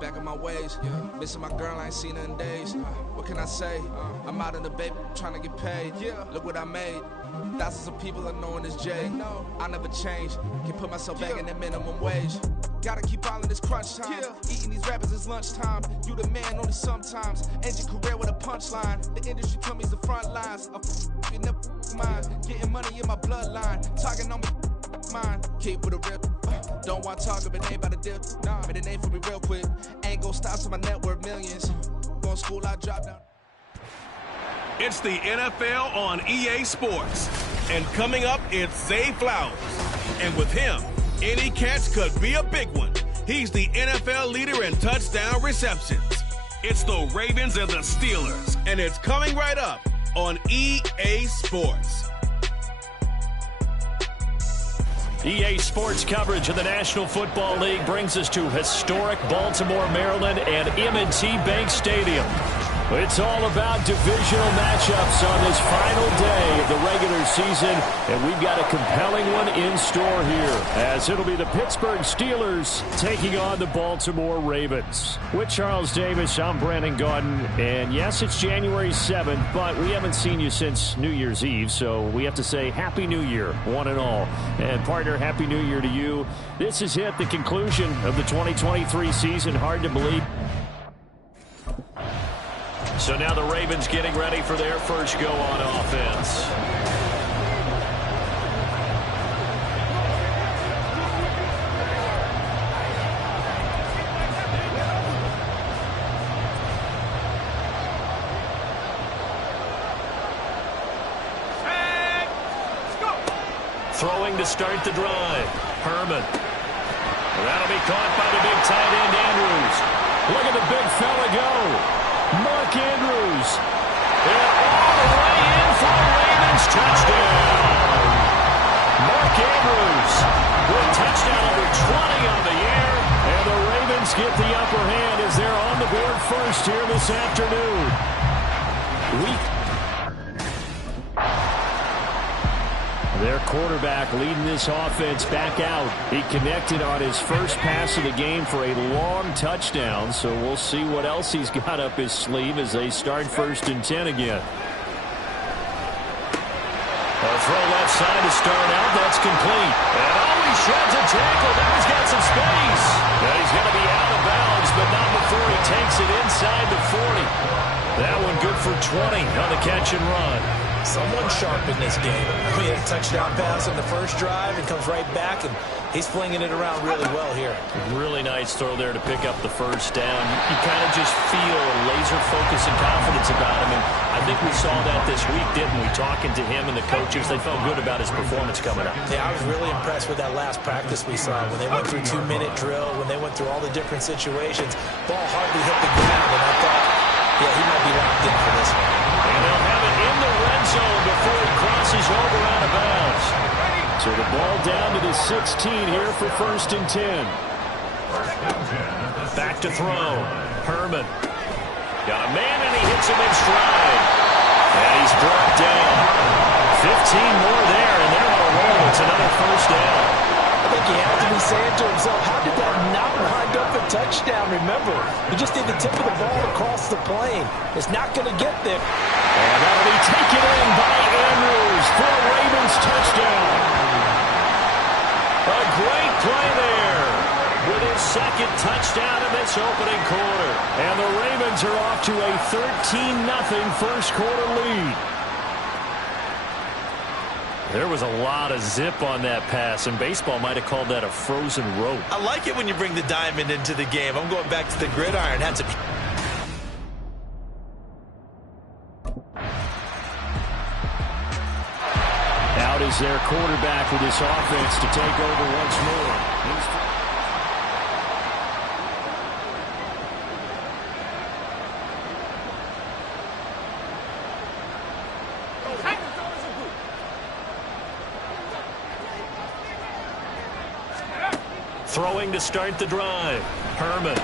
Back in my ways, missing my girl, I ain't seen her in days. What can I say? I'm out in the baby trying to get paid. Look what I made. Thousands of people are knowing this Jay. I never change. Can put myself back in that minimum wage. Gotta keep all in this crunch time. Eating these rappers is lunchtime. You the man only sometimes. End your career with a punchline. The industry tell me it's the front lines. You never mind. Getting money in my bloodline. Talking on me mine. Keep with a real. Don't want to talk, but ain't about to dip. Made a name for me real quick. Ain't gon' stop till my net worth millions. Going to school, I drop down. It's the NFL on EA Sports. And coming up, it's Zay Flowers. And with him, Any catch could be a big one. He's the NFL leader in touchdown receptions. It's the Ravens and the Steelers, and it's coming right up on EA Sports. EA Sports coverage of the National Football League brings us to historic Baltimore, Maryland, and M&T Bank Stadium. It's all about divisional matchups on this final day of the regular season, and we've got a compelling one in store here, as it'll be the Pittsburgh Steelers taking on the Baltimore Ravens. With Charles Davis, I'm Brandon Gaudin, and yes, it's January 7th, but we haven't seen you since New Year's Eve, so we have to say Happy New Year, one and all. And partner, Happy New Year to you. This has hit the conclusion of the 2023 season. Hard to believe. So now the Ravens getting ready for their first go on offense. Throwing to start the drive. Herman. That'll be caught by the big tight end Andrews. Look at the big fella go. Mark Andrews. And all the way in for a Ravens touchdown. Mark Andrews with touchdown number 20 on the year. And the Ravens get the upper hand as they're on the board first here this afternoon. Their quarterback leading this offense back out. He connected on his first pass of the game for a long touchdown, so we'll see what else he's got up his sleeve as they start 1st and 10 again. A throw left side to start out. That's complete. And he sheds a tackle. Now he's got some space. Now he's going to be out of bounds, but not before he takes it inside the 40. That one good for 20 on the catch and run. Someone sharp in this game. He had a touchdown pass on the first drive and comes right back, and he's flinging it around really well here. Really nice throw there to pick up the first down. You kind of just feel a laser focus and confidence about him, and I think we saw that this week, didn't we? Talking to him and the coaches, they felt good about his performance coming up. Yeah, I was really impressed with that last practice we saw when they went through 2-minute drill, when they went through all the different situations. Ball hardly hit the ground, and I thought, yeah, he might be locked in for this one. And they'll have it in the red zone before he crosses over out of bounds. So the ball down to the 16 here for 1st and 10. Back to throw. Herman. Got a man and he hits him in stride. And he's brought down. 15 more there, and they're on a roll. It's another first down. I think he has to be saying to himself, how did that not wind up a touchdown? Remember, he just did the tip of the ball across the plane. It's not going to get there. And that'll be taken in by Andrews for a Ravens touchdown. A great play there with his second touchdown in this opening quarter. And the Ravens are off to a 13-0 first quarter lead. There was a lot of zip on that pass, and baseball might have called that a frozen rope. I like it when you bring the diamond into the game. I'm going back to the gridiron. Had to... Out is their quarterback with this offense to take over once more. Throwing to start the drive. Herman.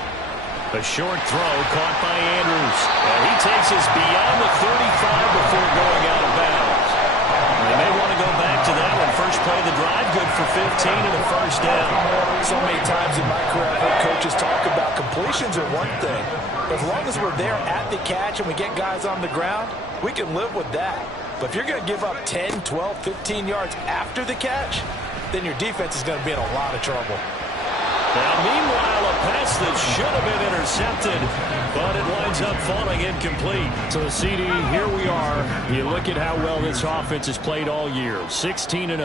A short throw caught by Andrews. And he takes us beyond the 35 before going out of bounds. They may want to go back to that one. First play of the drive, good for 15 and a first down. So many times in my career, I've heard coaches talk about completions are one thing. As long as we're there at the catch and we get guys on the ground, we can live with that. But if you're going to give up 10, 12, 15 yards after the catch, then your defense is going to be in a lot of trouble. Now, meanwhile, a pass that should have been intercepted, but it winds up falling incomplete. So, CD, here we are. You look at how well this offense has played all year, 16-0.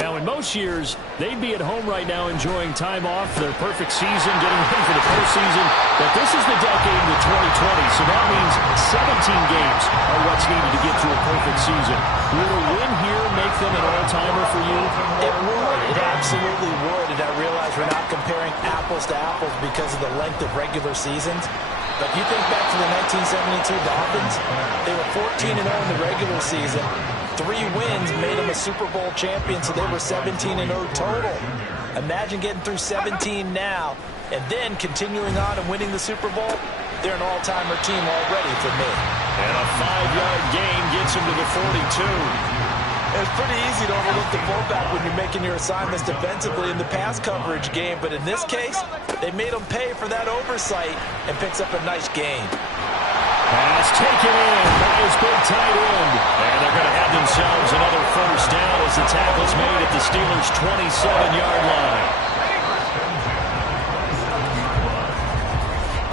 Now, in most years, they'd be at home right now enjoying time off, their perfect season, getting ready for the postseason. But this is the decade of the 2020, so that means 17 games are what's needed to get to a perfect season. Would a win here make them an all-timer for you? It would. It absolutely would. And I realize we're not comparing apples to apples because of the length of regular seasons. But if you think back to the 1972 Dolphins, they were 14-0 in the regular season. 3 wins made them a Super Bowl champion, so they were 17-0 total. Imagine getting through 17 now and then continuing on and winning the Super Bowl. They're an all-timer team already for me. And a 5-yard gain gets him to the 42. It's pretty easy to overlook the fullback when you're making your assignments defensively in the pass coverage game, but in this case, they made him pay for that oversight and picks up a nice gain. Pass taken in by his big tight end. And they're going to have themselves another first down as the tackle's made at the Steelers' 27-yard line.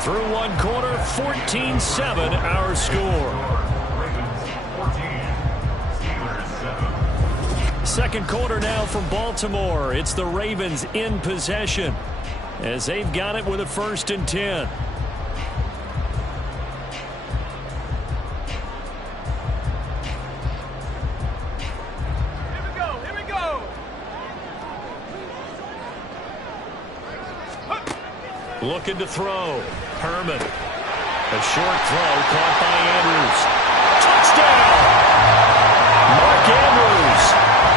Through one quarter, 14-7 our score. Second quarter now from Baltimore. It's the Ravens in possession as they've got it with a 1st and 10. Looking to throw. Herman. A short throw caught by Andrews. Touchdown! Mark Andrews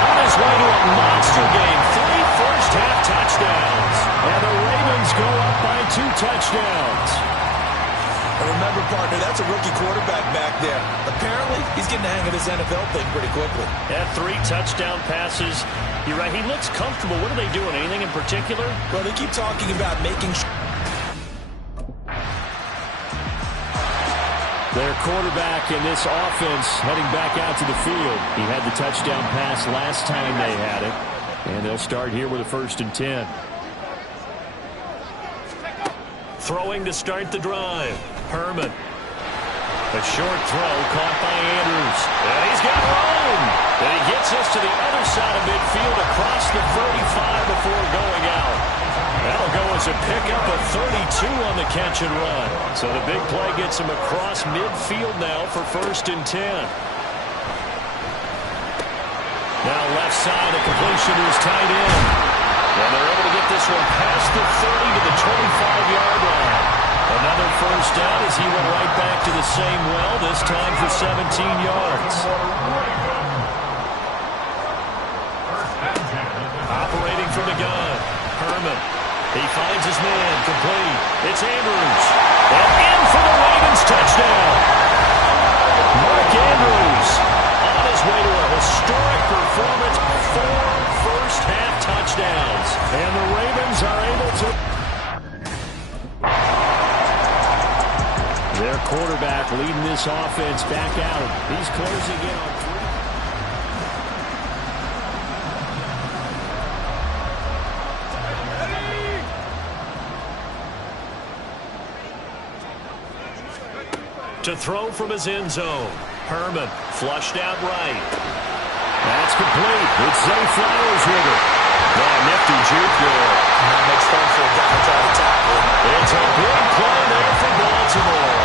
on his way to a monster game. 3 first-half touchdowns. And the Ravens go up by 2 touchdowns. And remember, partner, that's a rookie quarterback back there. Apparently, he's getting the hang of this NFL thing pretty quickly. Had 3 touchdown passes. You're right, he looks comfortable. What are they doing? Anything in particular? Well, they keep talking about making sure. Their quarterback in this offense heading back out to the field. He had the touchdown pass last time they had it. And they'll start here with a 1st and 10. Throwing to start the drive. Herman. A short throw caught by Andrews. And he's got room. And he gets us to the other side of midfield across the 35 before going out. That'll go as a pickup of 32 on the catch and run. So the big play gets him across midfield now for 1st and 10. Now left side, a completion to his tight end. And they're able to get this one past the 30 to the 25-yard line. Another first down as he went right back to the same well, this time for 17 yards. Operating from the gun, Herman. He finds his man, complete. It's Andrews. And in for the Ravens touchdown. Mark Andrews on his way to a historic performance, 4 first-half touchdowns. And the Ravens are able to... Their quarterback leading this offense back out. He's closing in on 3. To throw from his end zone. Herman flushed out right. That's complete. It's Zay Flowers with it. Oh, nifty juke there. That makes fun for a guy trying to tackle. It's a big play there for Baltimore.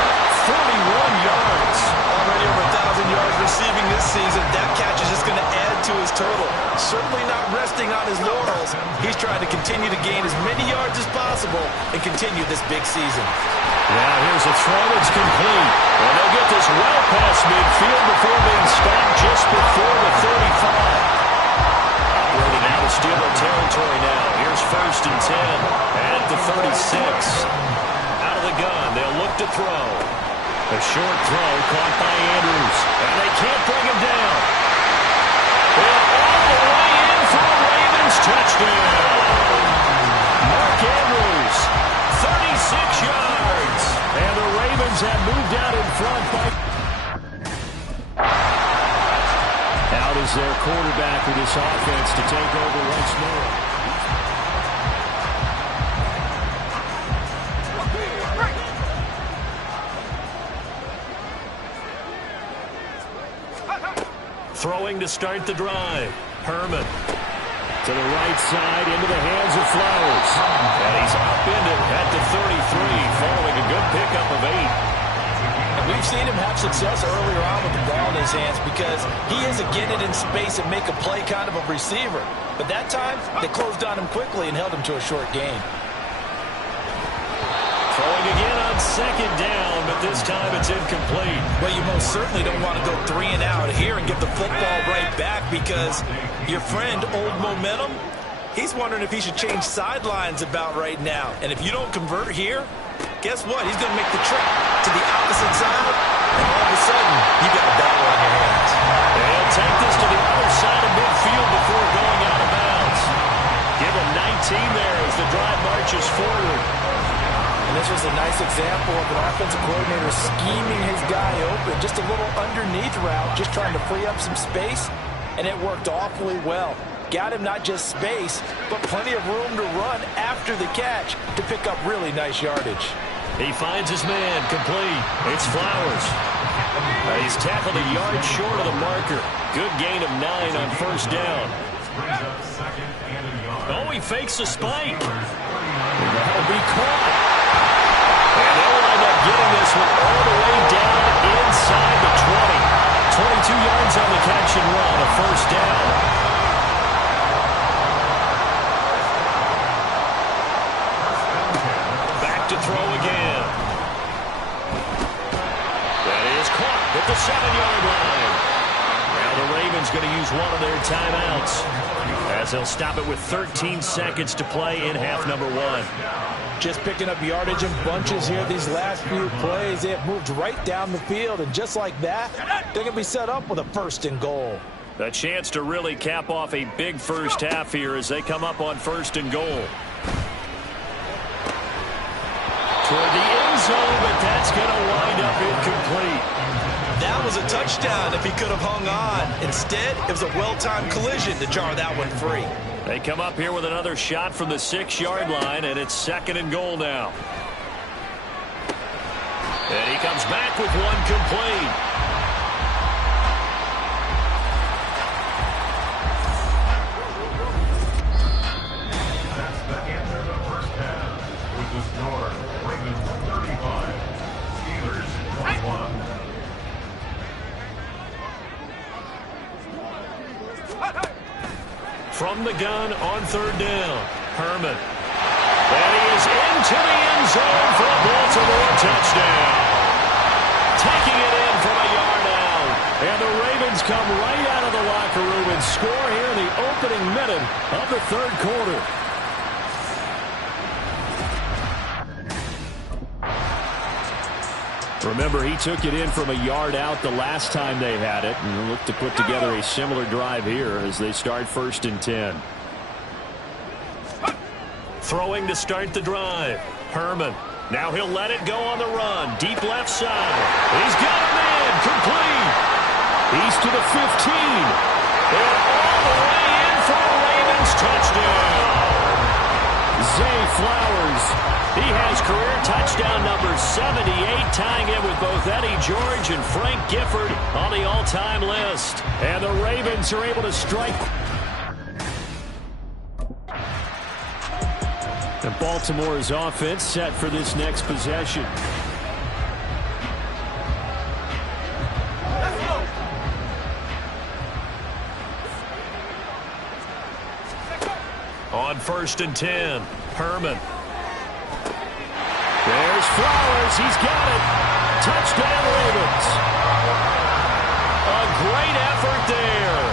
41 yards. Already over 1,000 yards receiving this season. That catch is just going to add to his total. Certainly not resting on his laurels. He's trying to continue to gain as many yards as possible and continue this big season. Now here's a throw. It's complete. And they'll get this well past midfield before being stopped just before the 35. Operating out of Steeler territory now. Here's 1st and 10 at the 36. Out of the gun. They'll look to throw. A short throw caught by Andrews. And they can't bring him down. And all the way in for a Ravens touchdown. Mark Andrews, 36 yards. And the Ravens have moved out in front by... Out is their quarterback with this offense to take over once more. Throwing to start the drive. Herman to the right side into the hands of Flowers. And he's upended at the 33 following a good pickup of 8. And We've seen him have success earlier on with the ball in his hands because he is a get it in space and make a play kind of a receiver. But that time, they closed on him quickly and held him to a short gain. Throwing again on second down, but this time it's incomplete. Well, you most certainly don't want to go 3 and out here and get the football right back because your friend, Old Momentum, he's wondering if he should change sidelines about right now. And if you don't convert here, guess what? He's going to make the trip to the opposite side, and all of a sudden, you got a battle on your hands. They'll take this to the other side of midfield before going out of bounds. Give him 19 there as the drive marches forward. And this was a nice example of an offensive coordinator scheming his guy open. Just a little underneath route, just trying to free up some space, and it worked awfully well. Got him not just space, but plenty of room to run after the catch to pick up really nice yardage. He finds his man, complete. It's Flowers. He's tackled a yard short of the marker. Good gain of 9 on first down. Oh, he fakes a spike. That'll be caught. And they'll wind up getting this one all the way down inside the 20. 22 yards on the catch and run, a first down. Back to throw again. That is caught at the 7-yard line. Now the Ravens going to use one of their timeouts as they'll stop it with 13 seconds to play in half number 1. Just picking up yardage in bunches here these last few plays. They have moved right down the field, and just like that, they're going to be set up with a 1st and goal. A chance to really cap off a big first half here as they come up on 1st and goal. Toward the end zone, but that's going to wind up incomplete. That was a touchdown if he could have hung on. Instead, it was a well-timed collision to jar that one free. They come up here with another shot from the 6-yard line, and it's 2nd and goal now. And he comes back with one complete. That's the end of the first half. With the score, Ravens 35, Steelers 21. From the gun on 3rd down, Herman. And he is into the end zone for a Baltimore touchdown. Taking it in from a yard out. And the Ravens come right out of the locker room and score here in the opening minute of the 3rd quarter. Remember, he took it in from a yard out the last time they had it, and look to put together a similar drive here as they start 1st and 10. Throwing to start the drive, Herman. Now he'll let it go on the run, deep left side. He's got him in, complete. He's to the 15, and all the way in for a Ravens touchdown. Zay Flowers. He has career touchdown number 78, tying it with both Eddie George and Frank Gifford on the all-time list. And the Ravens are able to strike. And Baltimore's offense set for this next possession. On 1st and 10, Herman. There's Flowers. He's got it. Touchdown, Ravens. A great effort there.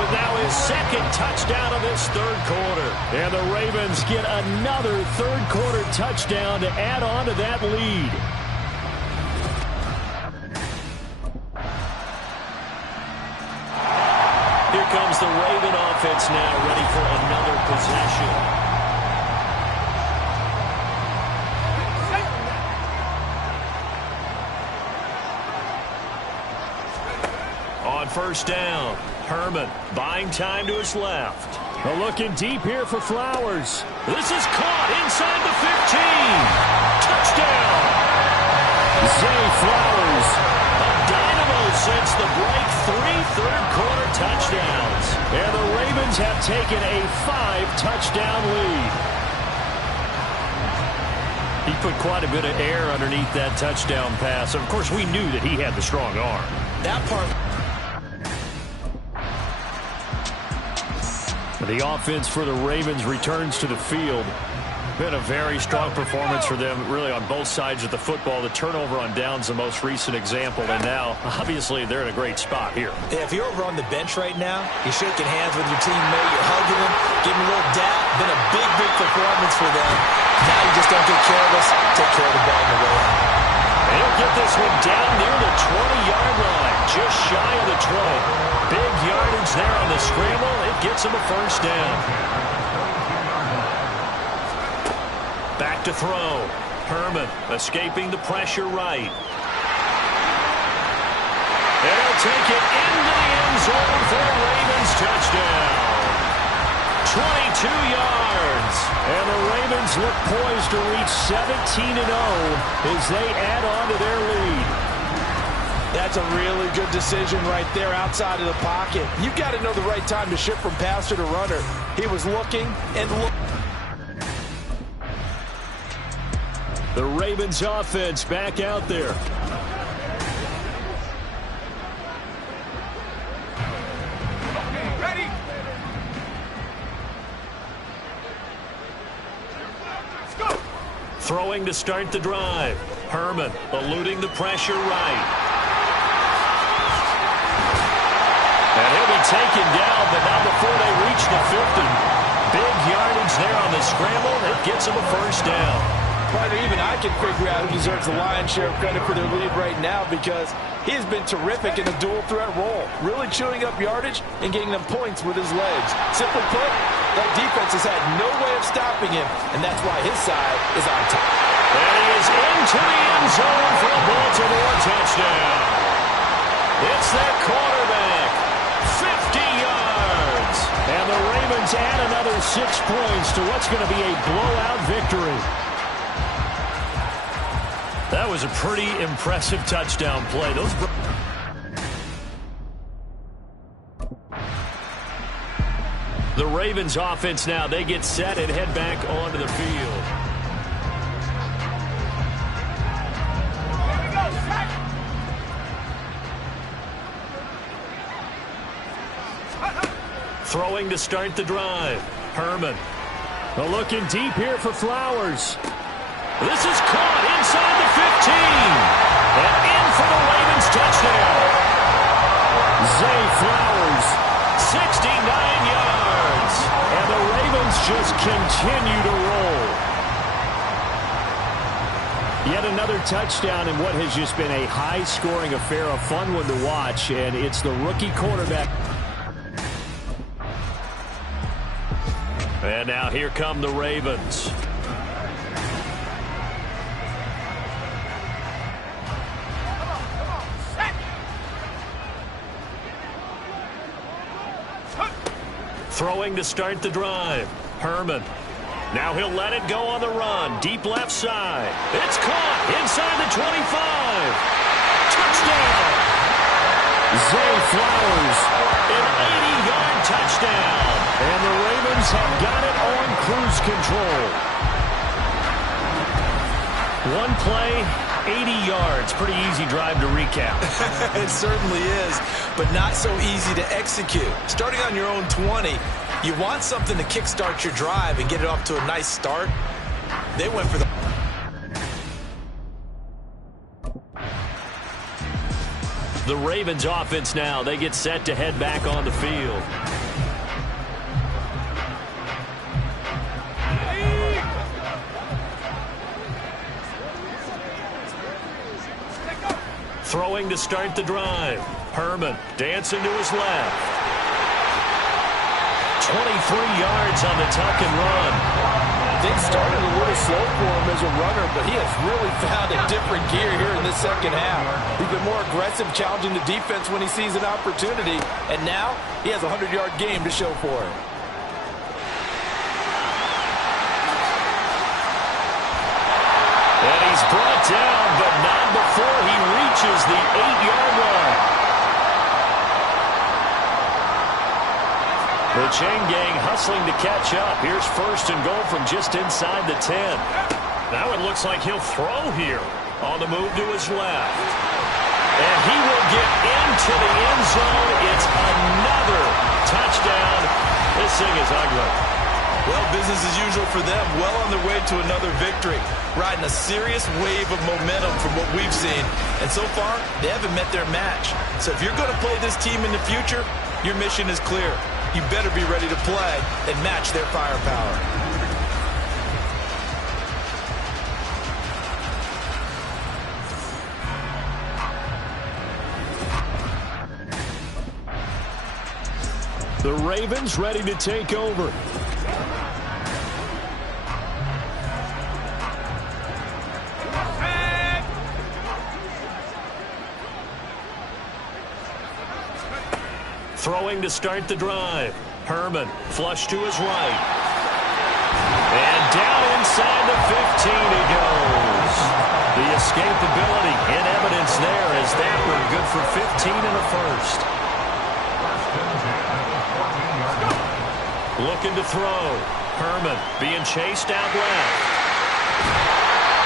With now his 2nd touchdown of this 3rd quarter. And the Ravens get another 3rd quarter touchdown to add on to that lead. Here comes the Raven offense now, ready for another possession. On 1st down, Herman buying time to his left. Looking deep here for Flowers. This is caught inside the 15. Touchdown! Zay Flowers, a dynamo since the break. 3 third-quarter touchdowns. And the Ravens have taken a 5-touchdown lead. He put quite a bit of air underneath that touchdown pass. Of course, we knew that he had the strong arm. That part. The offense for the Ravens returns to the field. Been a very strong performance for them, really, on both sides of the football. The turnover on downs, the most recent example, and now, obviously, they're in a great spot here. Yeah, if you're over on the bench right now, you're shaking hands with your teammate, you're hugging him, giving him a little dap. Been a big, big performance for them. Now you just don't get careless. Take care of the ball on the way out. They'll get this one down near the 20-yard line, just shy of the 20. Big yardage there on the scramble. It gets them a first down. Back to throw. Herman escaping the pressure right. They'll take it into the end zone for a Ravens touchdown. 22 yards. And the Ravens look poised to reach 17-0 as they add on to their lead. That's a really good decision right there outside of the pocket. You've got to know the right time to shift from passer to runner. He was looking and looking. The Ravens offense back out there. Okay, ready? Let's go. Throwing to start the drive. Herman eluding the pressure right. And he'll be taken down, but not before they reach the 50. Big yardage there on the scramble. It gets him a first down. Partner, even I can figure out who deserves the lion's share of credit for their lead right now because he has been terrific in a dual threat role, really chewing up yardage and getting them points with his legs. Simply put, that defense has had no way of stopping him, and that's why his side is on top. And he is into the end zone for a Baltimore touchdown. It's that quarterback. 50 yards. And the Ravens add another 6 points to what's going to be a blowout victory. That was a pretty impressive touchdown play. The Ravens offense now, they get set and head back onto the field. Throwing to start the drive. Herman. Looking deep here for Flowers. This is caught inside the 15. And in for the Ravens touchdown. Zay Flowers, 69 yards. And the Ravens just continue to roll. Yet another touchdown in what has just been a high-scoring affair, a fun one to watch. And it's the rookie quarterback. And now here come the Ravens. Throwing to start the drive. Herman. Now he'll let it go on the run. Deep left side. It's caught inside the 25. Touchdown. Zay Flowers. An 80-yard touchdown. And the Ravens have got it on cruise control. One play, 80 yards. Pretty easy drive to recap. It certainly is, but not so easy to execute. Starting on your own 20, you want something to kickstart your drive and get it off to a nice start. They went for the... The Ravens offense now, they get set to head back on the field. Throwing to start the drive. Herman dancing to his left. 23 yards on the tuck and run. Things started a little slow for him as a runner, but he has really found a different gear here in this second half. He's been more aggressive, challenging the defense when he sees an opportunity, and now he has a 100-yard game to show for it. And he's brought down, but not before he reaches the 8-yard line. The chain gang hustling to catch up. Here's first and goal from just inside the 10. Now it looks like he'll throw here. On the move to his left. And he will get into the end zone. It's another touchdown. This thing is ugly. Well, business as usual for them. Well on their way to another victory. Riding a serious wave of momentum from what we've seen. And so far, they haven't met their match. So if you're going to play this team in the future, your mission is clear. You better be ready to play and match their firepower. The Ravens ready to take over. Throwing to start the drive. Herman, flush to his right. And down inside the 15 he goes. The escapability in evidence there as that one good for 15 in the first. Looking to throw. Herman being chased out left.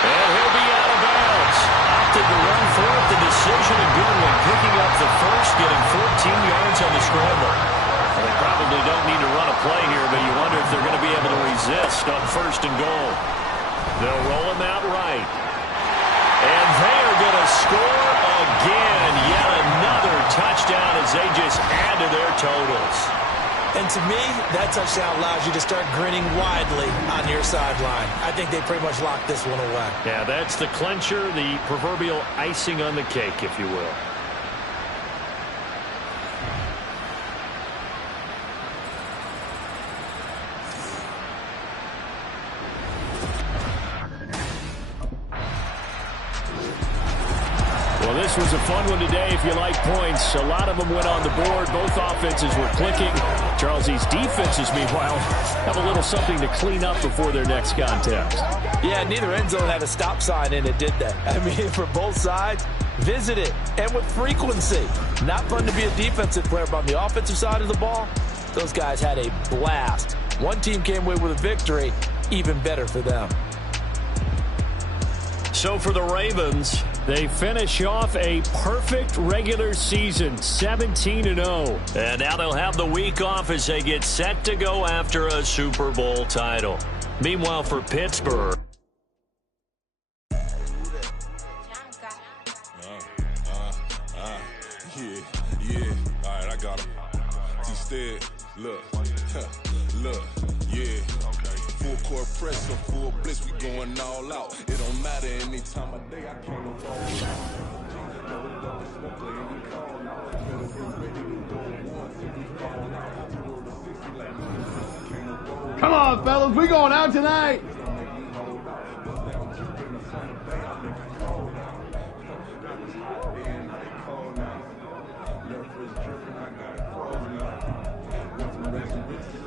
And he'll be out of bounds. Opted to run for it. The decision a good one. Picking up the first, getting 14 yards on the scramble. Well, they probably don't need to run a play here, but you wonder if they're going to be able to resist on first and goal. They'll roll him out right. And they are going to score again. Yet another touchdown as they just add to their totals. And to me, that touchdown allows you to start grinning widely on your sideline. I think they pretty much locked this one away. Yeah, that's the clincher, the proverbial icing on the cake, if you will. Well, this was a fun one today if you like points. A lot of them went on the board. Both offenses were clicking. Charles's defenses, meanwhile, have a little something to clean up before their next contest. Yeah, neither end zone had a stop sign in it, did they? I mean, for both sides, visit it, and with frequency. Not fun to be a defensive player, but on the offensive side of the ball, those guys had a blast. One team came away with a victory, even better for them. So for the Ravens, they finish off a perfect regular season, 17-0. And now they'll have the week off as they get set to go after a Super Bowl title. Meanwhile, for Pittsburgh. Yeah. All right, I got him. T-Stead, look, yeah. Full court press or full blitz, we going all out. It don't matter any time of day, I can't go Come on, fellas, we going out tonight.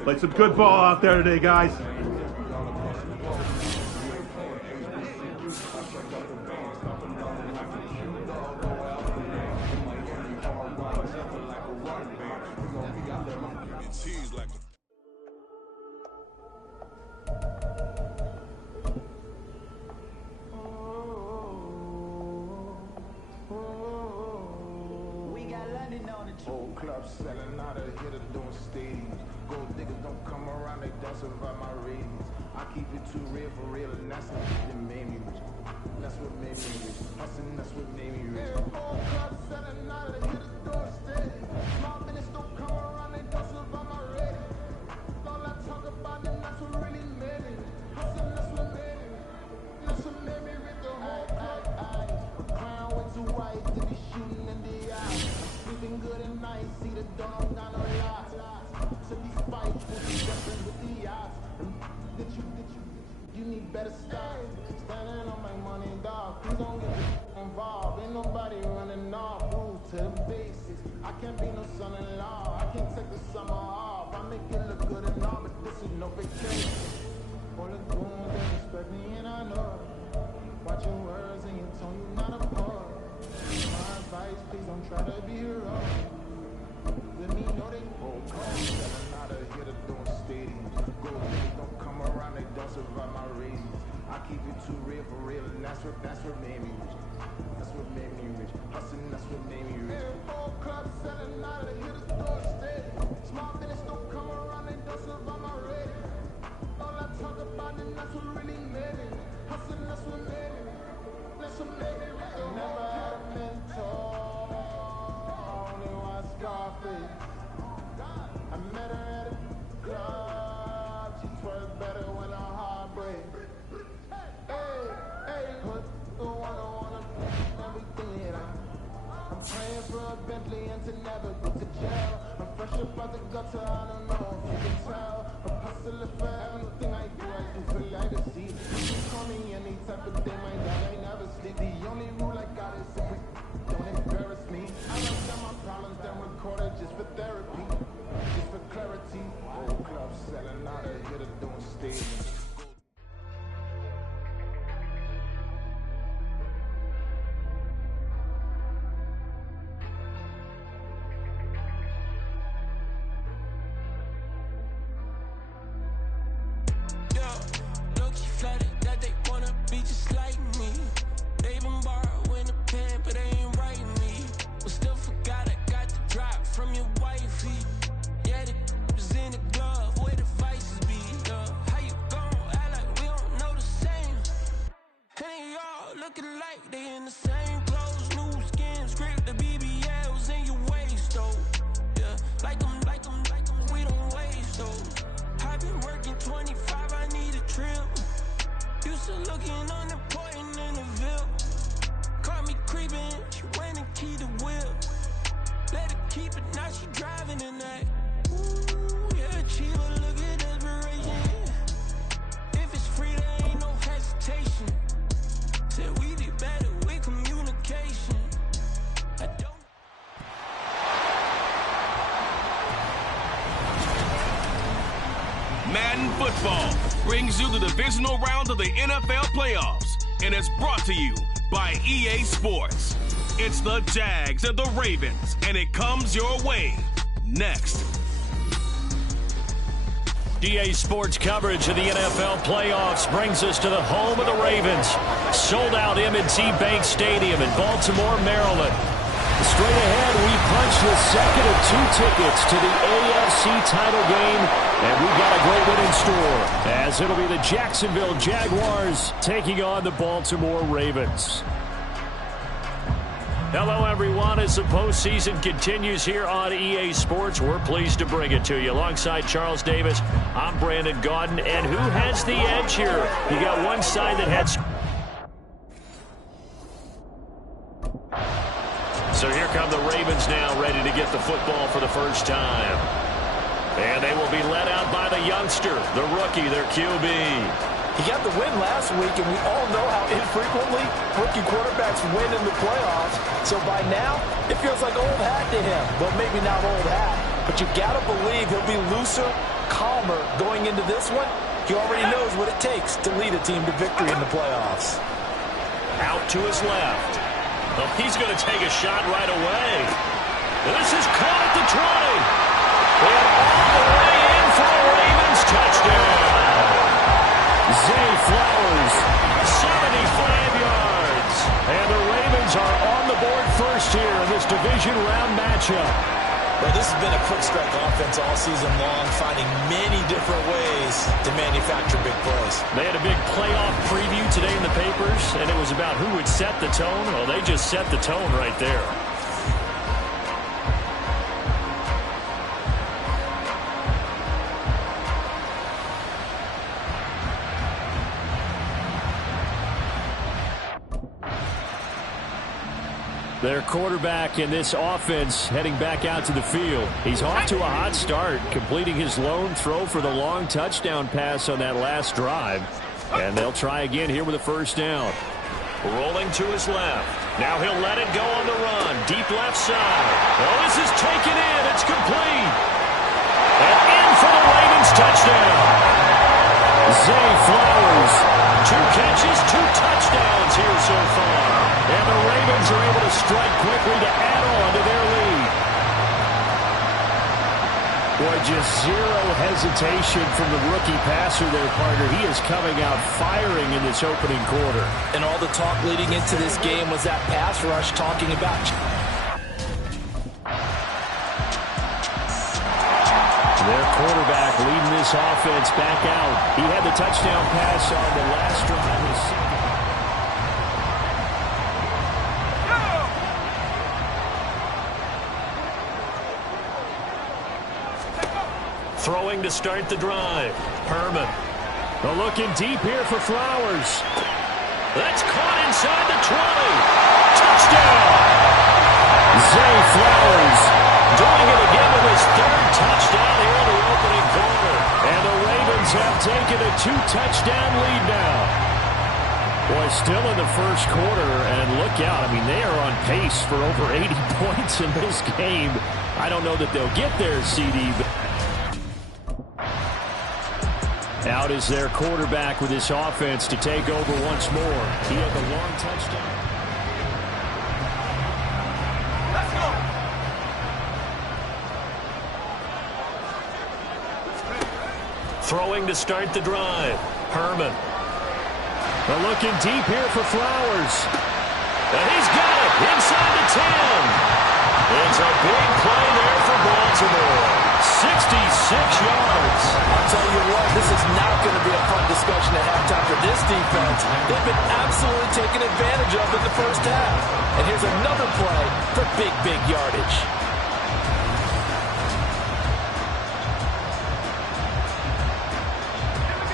Play some good ball out there today, guys. Old clubs selling out of here to doing stadiums. Gold diggers don't come around, they don't survive my ratings. I keep it too real for real, and that's what made me rich. That's what made me rich. Hustling, that's what made me rich. Old clubs selling out of here to doing stadiums. Small business don't come around, they don't survive my ratings. All I talk about them, that's what really made me. Hustling, that's what made me. That's what made me rich. The whole club, a crown way too white to be shooting in the eye. Sleeping good at night, see the dawn, got no lies. So these fights will be different with the odds. That you need better style. Standing on my money, dog. Please don't get involved. Ain't nobody running off. Move to the basics. I can't be no son-in-law. I can't take the summer off. I make it look good and all, but this is no vacation. All the goons, they respect me and I know it. Watch your words and your tone, you not a poet. My advice, please don't try to be heroic. Let me know they won't come. Selling out of here to doing stadiums. Gold diggers don't come around, they don't survive my ratings. I keep it too real. trip out the gutter, I don't know if you can tell. I'm hustling for everything I do for legacy. You can call me any type of day, my dad, I never sleep. The only rule I got is if we don't embarrass me. I love them my problems, then record it just for therapy. Just for clarity. Old club selling out of here to doing stadiums. Madden Football brings you the divisional round of the NFL playoffs and is brought to you by EA Sports. It's the Jags and the Ravens, and it comes your way next. EA Sports coverage of the NFL playoffs brings us to the home of the Ravens. Sold out M&T Bank Stadium in Baltimore, Maryland. Straight ahead, we punch the second of 2 tickets to the AFC title game, and we've got a great one in store, as it'll be the Jacksonville Jaguars taking on the Baltimore Ravens. Hello, everyone. As the postseason continues here on EA Sports, we're pleased to bring it to you. Alongside Charles Davis, I'm Brandon Gaudin, and who has the edge here? You got one side that had... So here come the Ravens now, ready to get the football for the first time. And they will be led out by the youngster, the rookie, their QB. He got the win last week, and we all know how infrequently rookie quarterbacks win in the playoffs. So by now, it feels like old hat to him. Well, maybe not old hat, but you got to believe he'll be looser, calmer going into this one. He already knows what it takes to lead a team to victory in the playoffs. Out to his left. Well, he's going to take a shot right away. This is caught at the 20. And all the way in for a Ravens touchdown. Zay Flowers, 75 yards. And the Ravens are on the board first here in this division round matchup. Well, this has been a quick strike offense all season long, finding many different ways to manufacture big plays. They had a big playoff preview today in the papers, and it was about who would set the tone. Well, they just set the tone right there. Their quarterback in this offense heading back out to the field. He's off to a hot start, completing his lone throw for the long touchdown pass on that last drive. And they'll try again here with a first down. Rolling to his left. Now he'll let it go on the run. Deep left side. Oh, this is taken in. It's complete. And in for the Ravens touchdown. Zay Flowers. 2 catches, 2 touchdowns here so far. And the Ravens are able to strike quickly to add on to their lead. Boy, just zero hesitation from the rookie passer there, partner. He is coming out firing in this opening quarter. And all the talk leading into this game was that pass rush talking about... Their quarterback leading this offense back out. He had the touchdown pass on the last drive. Throwing to start the drive. Herman. Looking deep here for Flowers. That's caught inside the 20. Touchdown! Zay Flowers doing it again with his 3rd taking a 2-touchdown lead now. Boy, still in the first quarter, and look out. I mean, they are on pace for over 80 points in this game. I don't know that they'll get there, CD. Out is their quarterback with his offense to take over once more. He had the long touchdown. Throwing to start the drive. Herman. They're looking deep here for Flowers. And he's got it inside the 10. It's a big play there for Baltimore. 66 yards. I'll tell you what, this is not going to be a fun discussion at halftime for this defense. They've been absolutely taken advantage of in the first half. And here's another play for big yardage.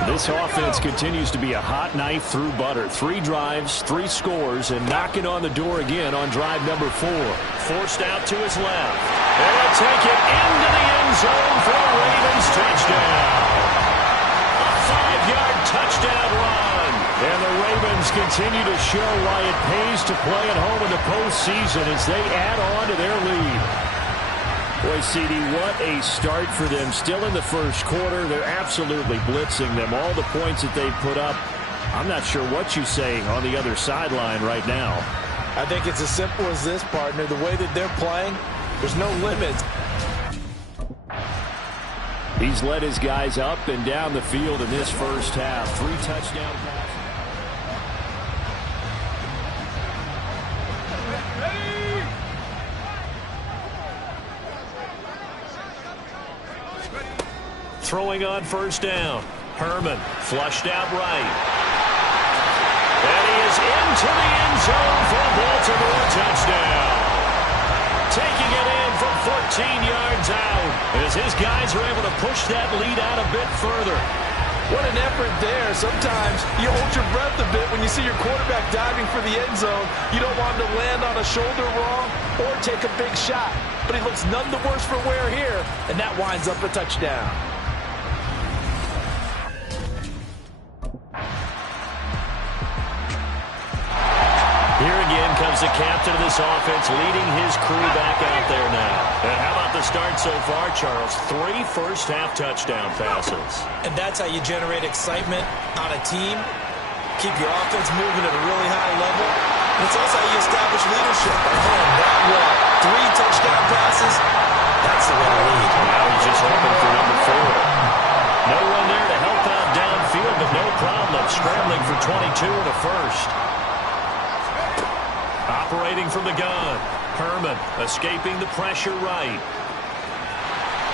This offense continues to be a hot knife through butter. 3 drives, 3 scores, and knocking on the door again on drive number 4. Forced out to his left. And they'll take it into the end zone for a Ravens touchdown. A 5-yard touchdown run. And the Ravens continue to show why it pays to play at home in the postseason as they add on to their lead. Boy, CD, what a start for them. Still in the first quarter. They're absolutely blitzing them. All the points that they put up, I'm not sure what you say on the other sideline right now. I think it's as simple as this, partner. The way that they're playing, there's no limits. He's led his guys up and down the field in this first half. 3 touchdown passes. Throwing on first down. Herman flushed out right. And he is into the end zone for a Baltimore touchdown. Taking it in from 14 yards out as his guys are able to push that lead out a bit further. What an effort there. Sometimes you hold your breath a bit when you see your quarterback diving for the end zone. You don't want him to land on a shoulder wrong or take a big shot. But he looks none the worse for wear here, and that winds up a touchdown. Here again comes the captain of this offense, leading his crew back out there now. And how about the start so far, Charles? 3 first-half touchdown passes. And that's how you generate excitement on a team. Keep your offense moving at a really high level. And it's also how you establish leadership. Playing that well. 3 touchdown passes. That's the way to lead. Now he's just hoping for number 4. No one there to help out downfield, but no problem scrambling for 22 and a first. Operating from the gun. Herman escaping the pressure right.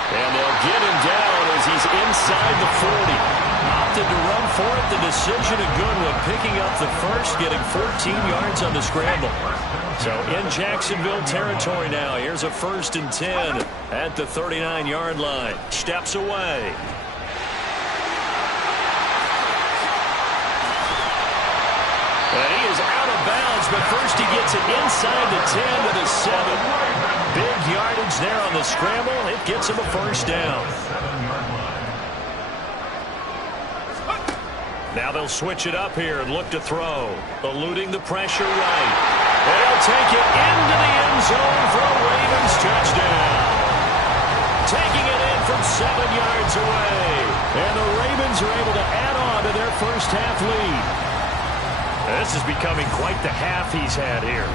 And they'll get him down as he's inside the 40. Opted to run for it. The decision a good one. Picking up the first, getting 14 yards on the scramble. So in Jacksonville territory now. Here's a 1st and 10 at the 39-yard line. Steps away. And he is out of bounds, but first he gets it inside the 10 to the 7. Big yardage there on the scramble. It gets him a first down. Now they'll switch it up here and look to throw. Eluding the pressure right. And he'll take it into the end zone for a Ravens touchdown. Taking it in from 7 yards away. And the Ravens are able to add on to their first half lead. This is becoming quite the half he's had here.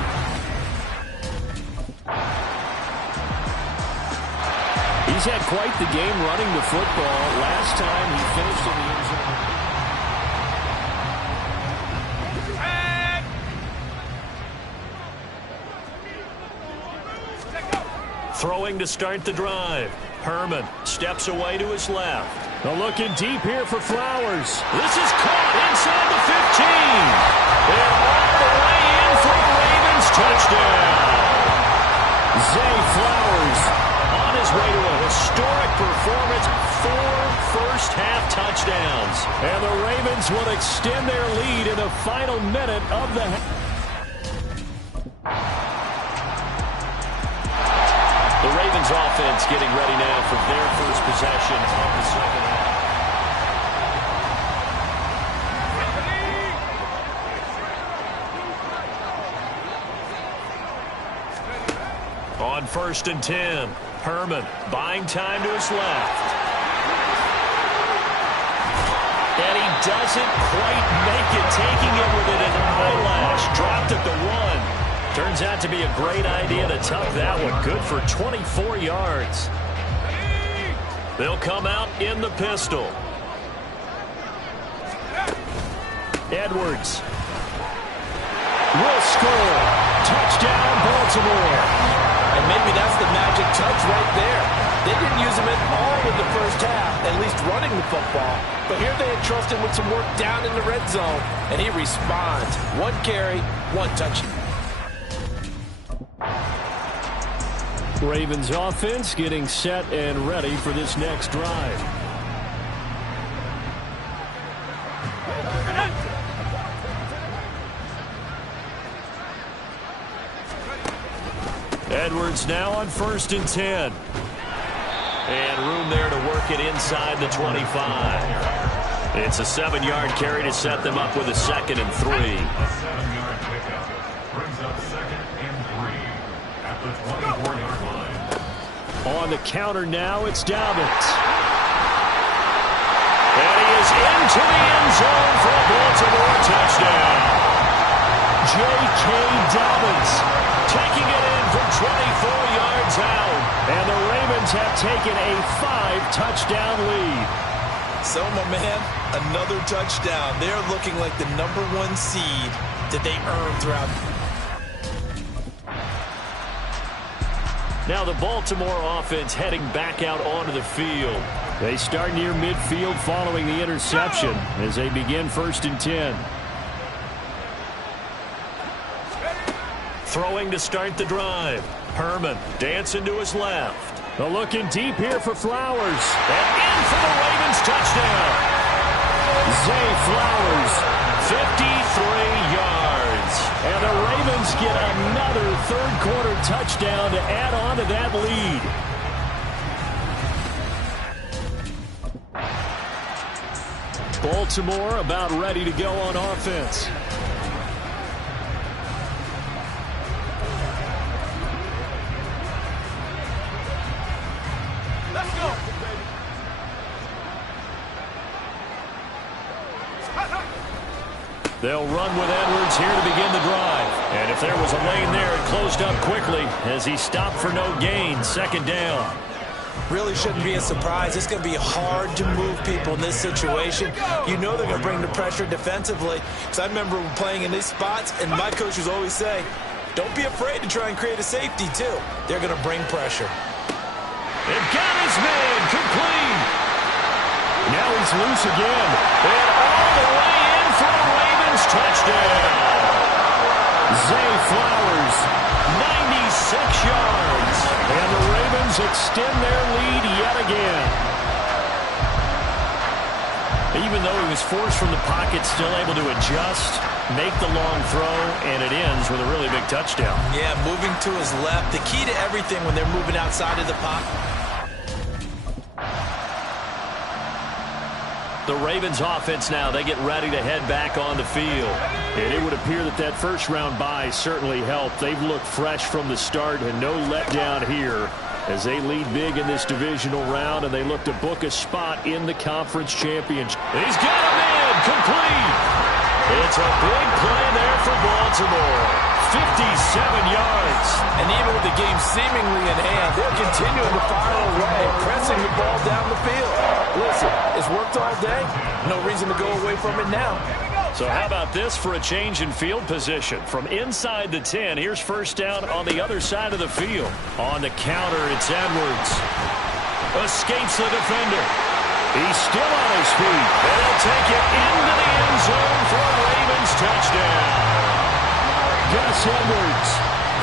He's had quite the game running the football. Last time he finished in the end zone. Throwing to start the drive. Herman steps away to his left. They're looking deep here for Flowers. This is caught inside the 15. And all the way in for a Ravens touchdown. Zay Flowers on his way to a historic performance. 4 first-half touchdowns. And the Ravens will extend their lead in the final minute of the half. The Ravens offense getting ready now for their first possession of the second half. on 1st and 10. Herman buying time to his left. And he doesn't quite make it, taking it within an eyelash. Dropped at the 1. Turns out to be a great idea to tuck that one. Good for 24 yards. They'll come out in the pistol. Edwards will score. Touchdown, Baltimore. And maybe that's the magic touch right there. They didn't use him at all in the first half, at least running the football. But here they entrust him with some work down in the red zone, and he responds. 1 carry, 1 touch. Ravens offense getting set and ready for this next drive. Edwards now on 1st and 10. And room there to work it inside the 25. It's a 7-yard carry to set them up with a 2nd and 3. A 7-yard pickup brings up 2nd and 3 at the 24-yard line. On the counter now, it's Dobbins. And he is into the end zone for a Baltimore touchdown. J.K. Dobbins taking it in from 24 yards out. And the Ravens have taken a 5-touchdown lead. So, my man, another touchdown. They're looking like the #1 seed that they earned throughout. Now the Baltimore offense heading back out onto the field. They start near midfield following the interception as they begin 1st and 10. Throwing to start the drive. Herman dancing to his left. Looking deep here for Flowers. And in for the Ravens touchdown. Zay Flowers, 53 yards. And the Ravens get another third-quarter touchdown to add on to that lead. Baltimore about ready to go on offense. Let's go. They'll run with Edwards here to begin the drive. And if there was a lane there, it closed up quickly as he stopped for no gain. 2nd down. Really shouldn't be a surprise. It's going to be hard to move people in this situation. You know they're going to bring the pressure defensively. Because I remember playing in these spots, and my coaches always say, don't be afraid to try and create a safety, too. They're going to bring pressure. They've got his man complete. Now he's loose again. And all the way in for a Ravens touchdown. Zay Flowers, 96 yards. And the Ravens extend their lead yet again. Even though he was forced from the pocket, still able to adjust, make the long throw, and it ends with a really big touchdown. Yeah, moving to his left. The key to everything when they're moving outside of the pocket. The Ravens offense now, they get ready to head back on the field. And it would appear that that first-round bye certainly helped. They've looked fresh from the start and no letdown here as they lead big in this divisional round, and they look to book a spot in the conference championship. He's got a man complete. It's a big play there for Baltimore. 57 yards. And even with the game seemingly in hand, they're continuing to fire away, pressing the ball down the field. Listen, it's worked all day. No reason to go away from it now. So how about this for a change in field position? From inside the 10, here's 1st down on the other side of the field. On the counter, it's Edwards. Escapes the defender. He's still on his feet. And he'll take it into the end zone for a Ravens touchdown. Gus Edwards,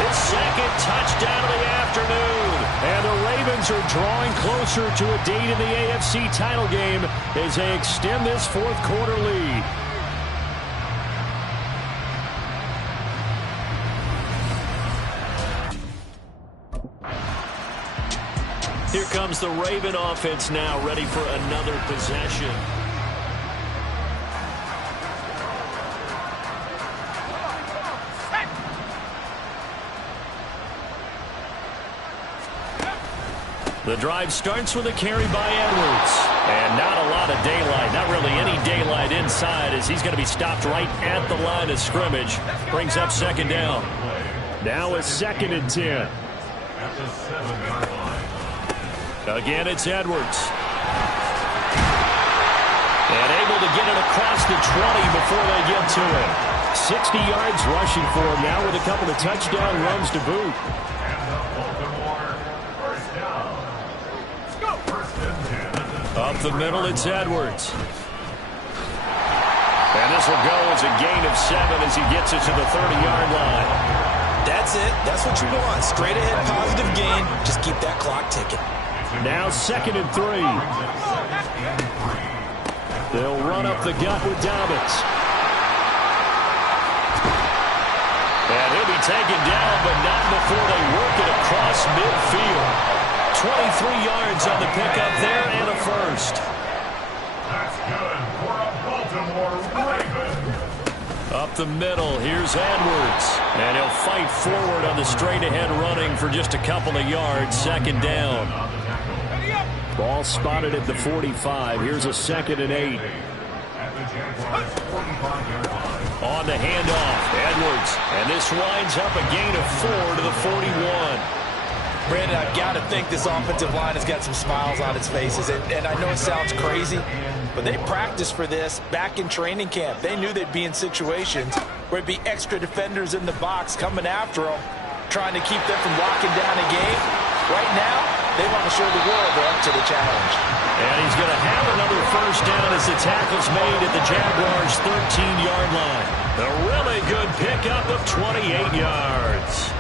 his 2nd touchdown of the afternoon. And the Ravens are drawing closer to a date in the AFC title game as they extend this 4th-quarter lead. Here comes the Raven offense now, ready for another possession. The drive starts with a carry by Edwards. And not a lot of daylight, not really any daylight inside, as he's going to be stopped right at the line of scrimmage. Brings up second down. Now a 2nd and 10. Again, it's Edwards. And able to get it across the 20 before they get to it. 60 yards rushing for him now with a couple of touchdown runs to boot. Up the middle, it's Edwards. And this will go as a gain of 7 as he gets it to the 30-yard line. That's it. That's what you want. Straight ahead, positive gain. Just keep that clock ticking. Now 2nd and 3. They'll run up the gut with Dobbins. And he'll be taken down, but not before they work it across midfield. 23 yards on the pickup there and a first. That's good for a Baltimore Raven. Up the middle, here's Edwards. And he'll fight forward on the straight-ahead running for just a couple of yards. 2nd down. Ball spotted at the 45. Here's a 2nd and 8. On the handoff, Edwards. And this winds up a gain of 4 to the 41. Brandon, I've got to think this offensive line has got some smiles on its faces. And I know it sounds crazy, but they practiced for this back in training camp. They knew they'd be in situations where it'd be extra defenders in the box coming after them, trying to keep them from locking down a game. Right now, they want to show the world they're up to the challenge. And he's going to have another first down as the tackle's made at the Jaguars' 13-yard line. A really good pickup of 28 yards.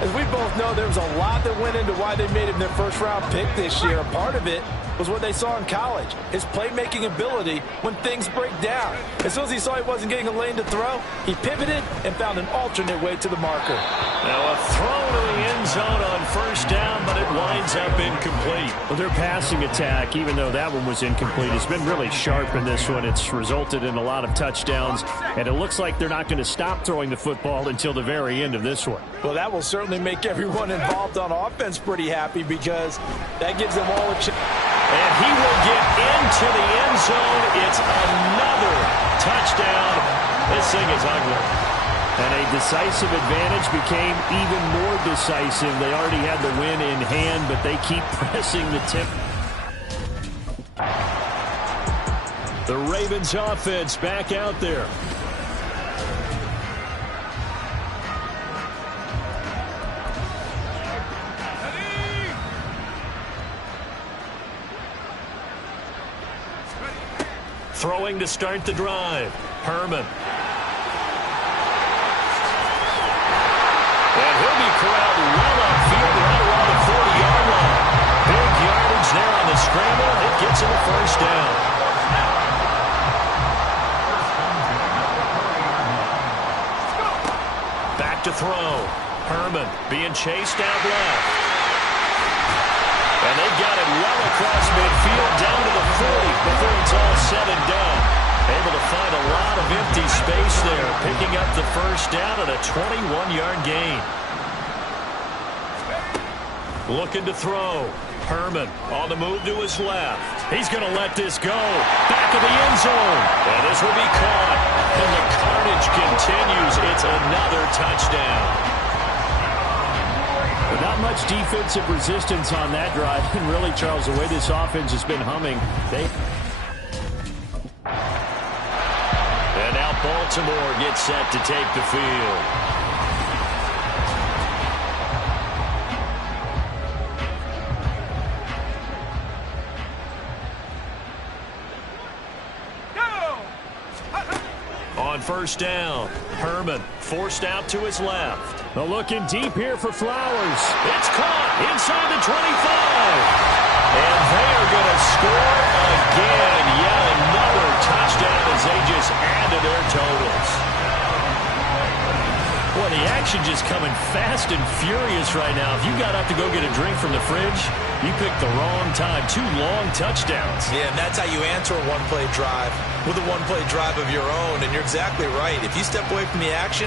As we both know, there was a lot that went into why they made him their first-round pick this year. A part of it was what they saw in college, his playmaking ability when things break down. As soon as he saw he wasn't getting a lane to throw, he pivoted and found an alternate way to the marker. Now a throw to the end zone on first down, but it winds up incomplete. Well, their passing attack, even though that one was incomplete, has been really sharp in this one. It's resulted in a lot of touchdowns, and it looks like they're not going to stop throwing the football until the very end of this one. Well, that will certainly make everyone involved on offense pretty happy because that gives them all a chance. And he will get into the end zone. It's another touchdown. This thing is ugly. And a decisive advantage became even more decisive. They already had the win in hand, but they keep pressing the tip. The Ravens offense back out there. Throwing to start the drive. Herman. And he'll be corralled well upfield right around the 40-yard line. Big yardage there on the scramble. It gets him a first down. Back to throw. Herman being chased out left. And they've got it well across midfield down to the 40 before it's all said and done. Able to find a lot of empty space there, picking up the first down at a 21-yard gain. Looking to throw. Herman on the move to his left. He's going to let this go. Back of the end zone. And this will be caught. And the carnage continues. It's another touchdown. But not much defensive resistance on that drive. And really, Charles, the way this offense has been humming, And now Baltimore gets set to take the field. On first down, Herman forced out to his left. Looking deep here for Flowers. It's caught inside the 25. And they are going to score again. Yet another touchdown as they just add to their totals. Boy, the action just coming fast and furious right now. If you got up to go get a drink from the fridge, you picked the wrong time. 2 long touchdowns. Yeah, and that's how you answer a one-play drive with a one-play drive of your own. And you're exactly right. If you step away from the action,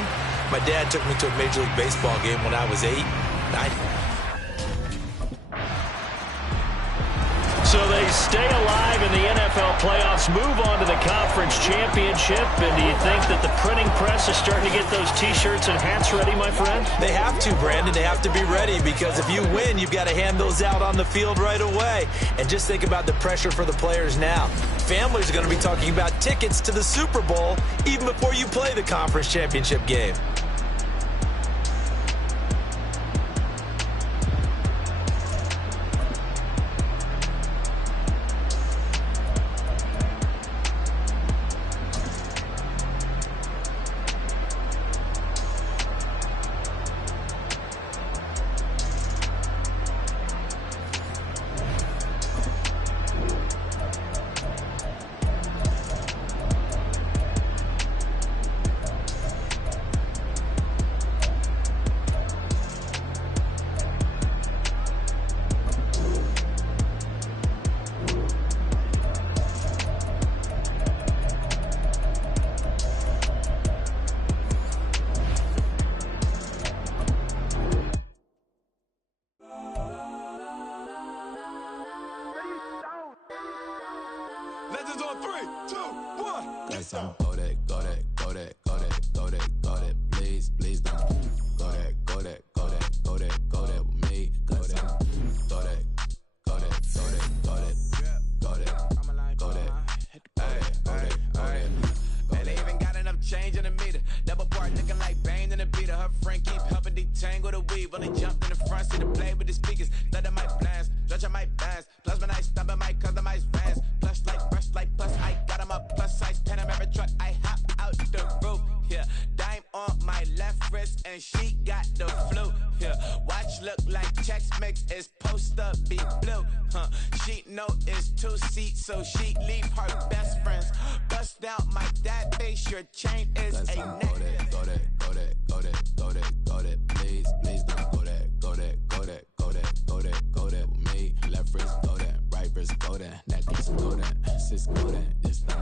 my dad took me to a Major League Baseball game when I was 8. stay alive in the NFL playoffs, move on to the conference championship, and do you think that the printing press is starting to get those T-shirts and hats ready, my friend? They have to, Brandon. They have to be ready because if you win, you've got to hand those out on the field right away. And just think about the pressure for the players now. Families are going to be talking about tickets to the Super Bowl even before you play the conference championship game. Legends on 3, 2, 1. Guess I'm go that, go that, go that, go that, go that, go that. Please, please don't go that, go that, go that, go that, go that with me. Go that, go that, go that, go that, go that, go that, go that, go that. Man, they even got enough change in the meter. Double part looking like Bane in the beater. Her friend keep helping detangle the weave. Only jumped in the front seat to play with the speakers. Let them might blast, stretch my bands. Plus when I stop at my customized vans. Plus like brush like plus I got them up plus size Panamera truck. I hop out the roof. Yeah, dime on my left wrist and she got the flu. Yeah, watch look like Chex Mix is post up be blue. She know it's 2 seats, so she leave her best friends. Bust out my dad face, your chain is a necklace. Go that, go that, go that, go that, go that. Please, please don't go that, go that, go that, go that, go that, go that with me. Left wrist go that, right wrist go that, necklace go that, sis go that, this time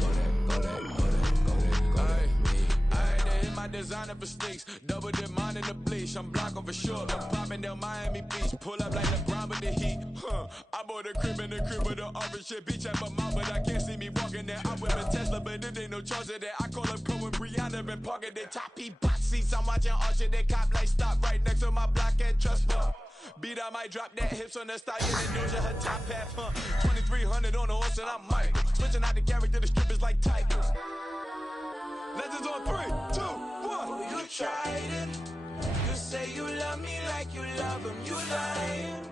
go that, go that, go that, go that, go that with me. I had to hit my designer for sneaks, double dip mine in the bleach. I'm blocking for sure, I'm popping down Miami Beach. Pull up like LeBron with the heat. I bought a crib in the crib with the orange shit. Beach at my mouth, but I can't see me walking there. I'm with a Tesla, but it ain't no charge of that. I call up Cole and Brianna and parking their toppy box seats. I'm watching Archer, they cop like stop right next to my block and trust fund. Beat, I might drop that hips on the stallion and Doja, her top half, 2300 on the horse and I'm Mike. Switching out the character, the strippers like Tigers. Legends on 3, 2, 1. You tried it. You say you love me like you love him. You lying.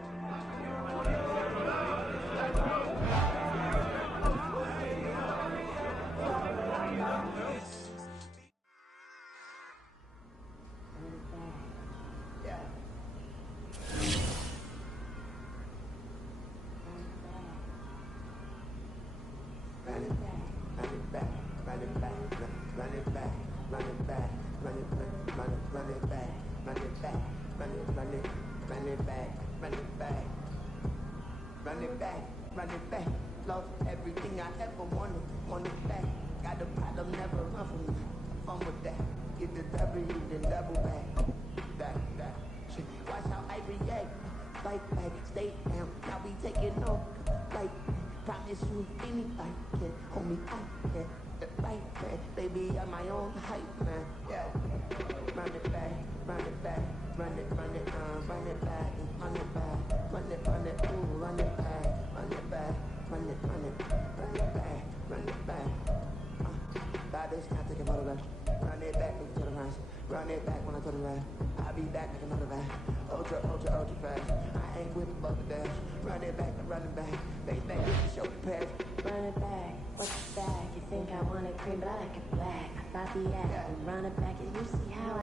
Run it back, lost everything I ever wanted back. Got a problem, never run from me. Fun with that, get the W, then double back. That, shit. Watch how I react. Fight back, stay down, now we taking off. Like, promise you anything can hold me out. Yeah, the right back, baby, I'm my own hype man. Yeah, run it back, run it back, run it back, run it back, run it back, ooh, run it back. Run it back, run it back, run it back. By this time, take a photograph. Run it back, look to the right. Run it back when I turn around. I'll be back like another back. Ultra, ultra, ultra fast. I ain't with the bugger dash. Run it back, run it back. Face back, get the shoulder pass. Run it back, what's back? You think I want it cream, but I like it black. I thought the act. Run it back, and you see how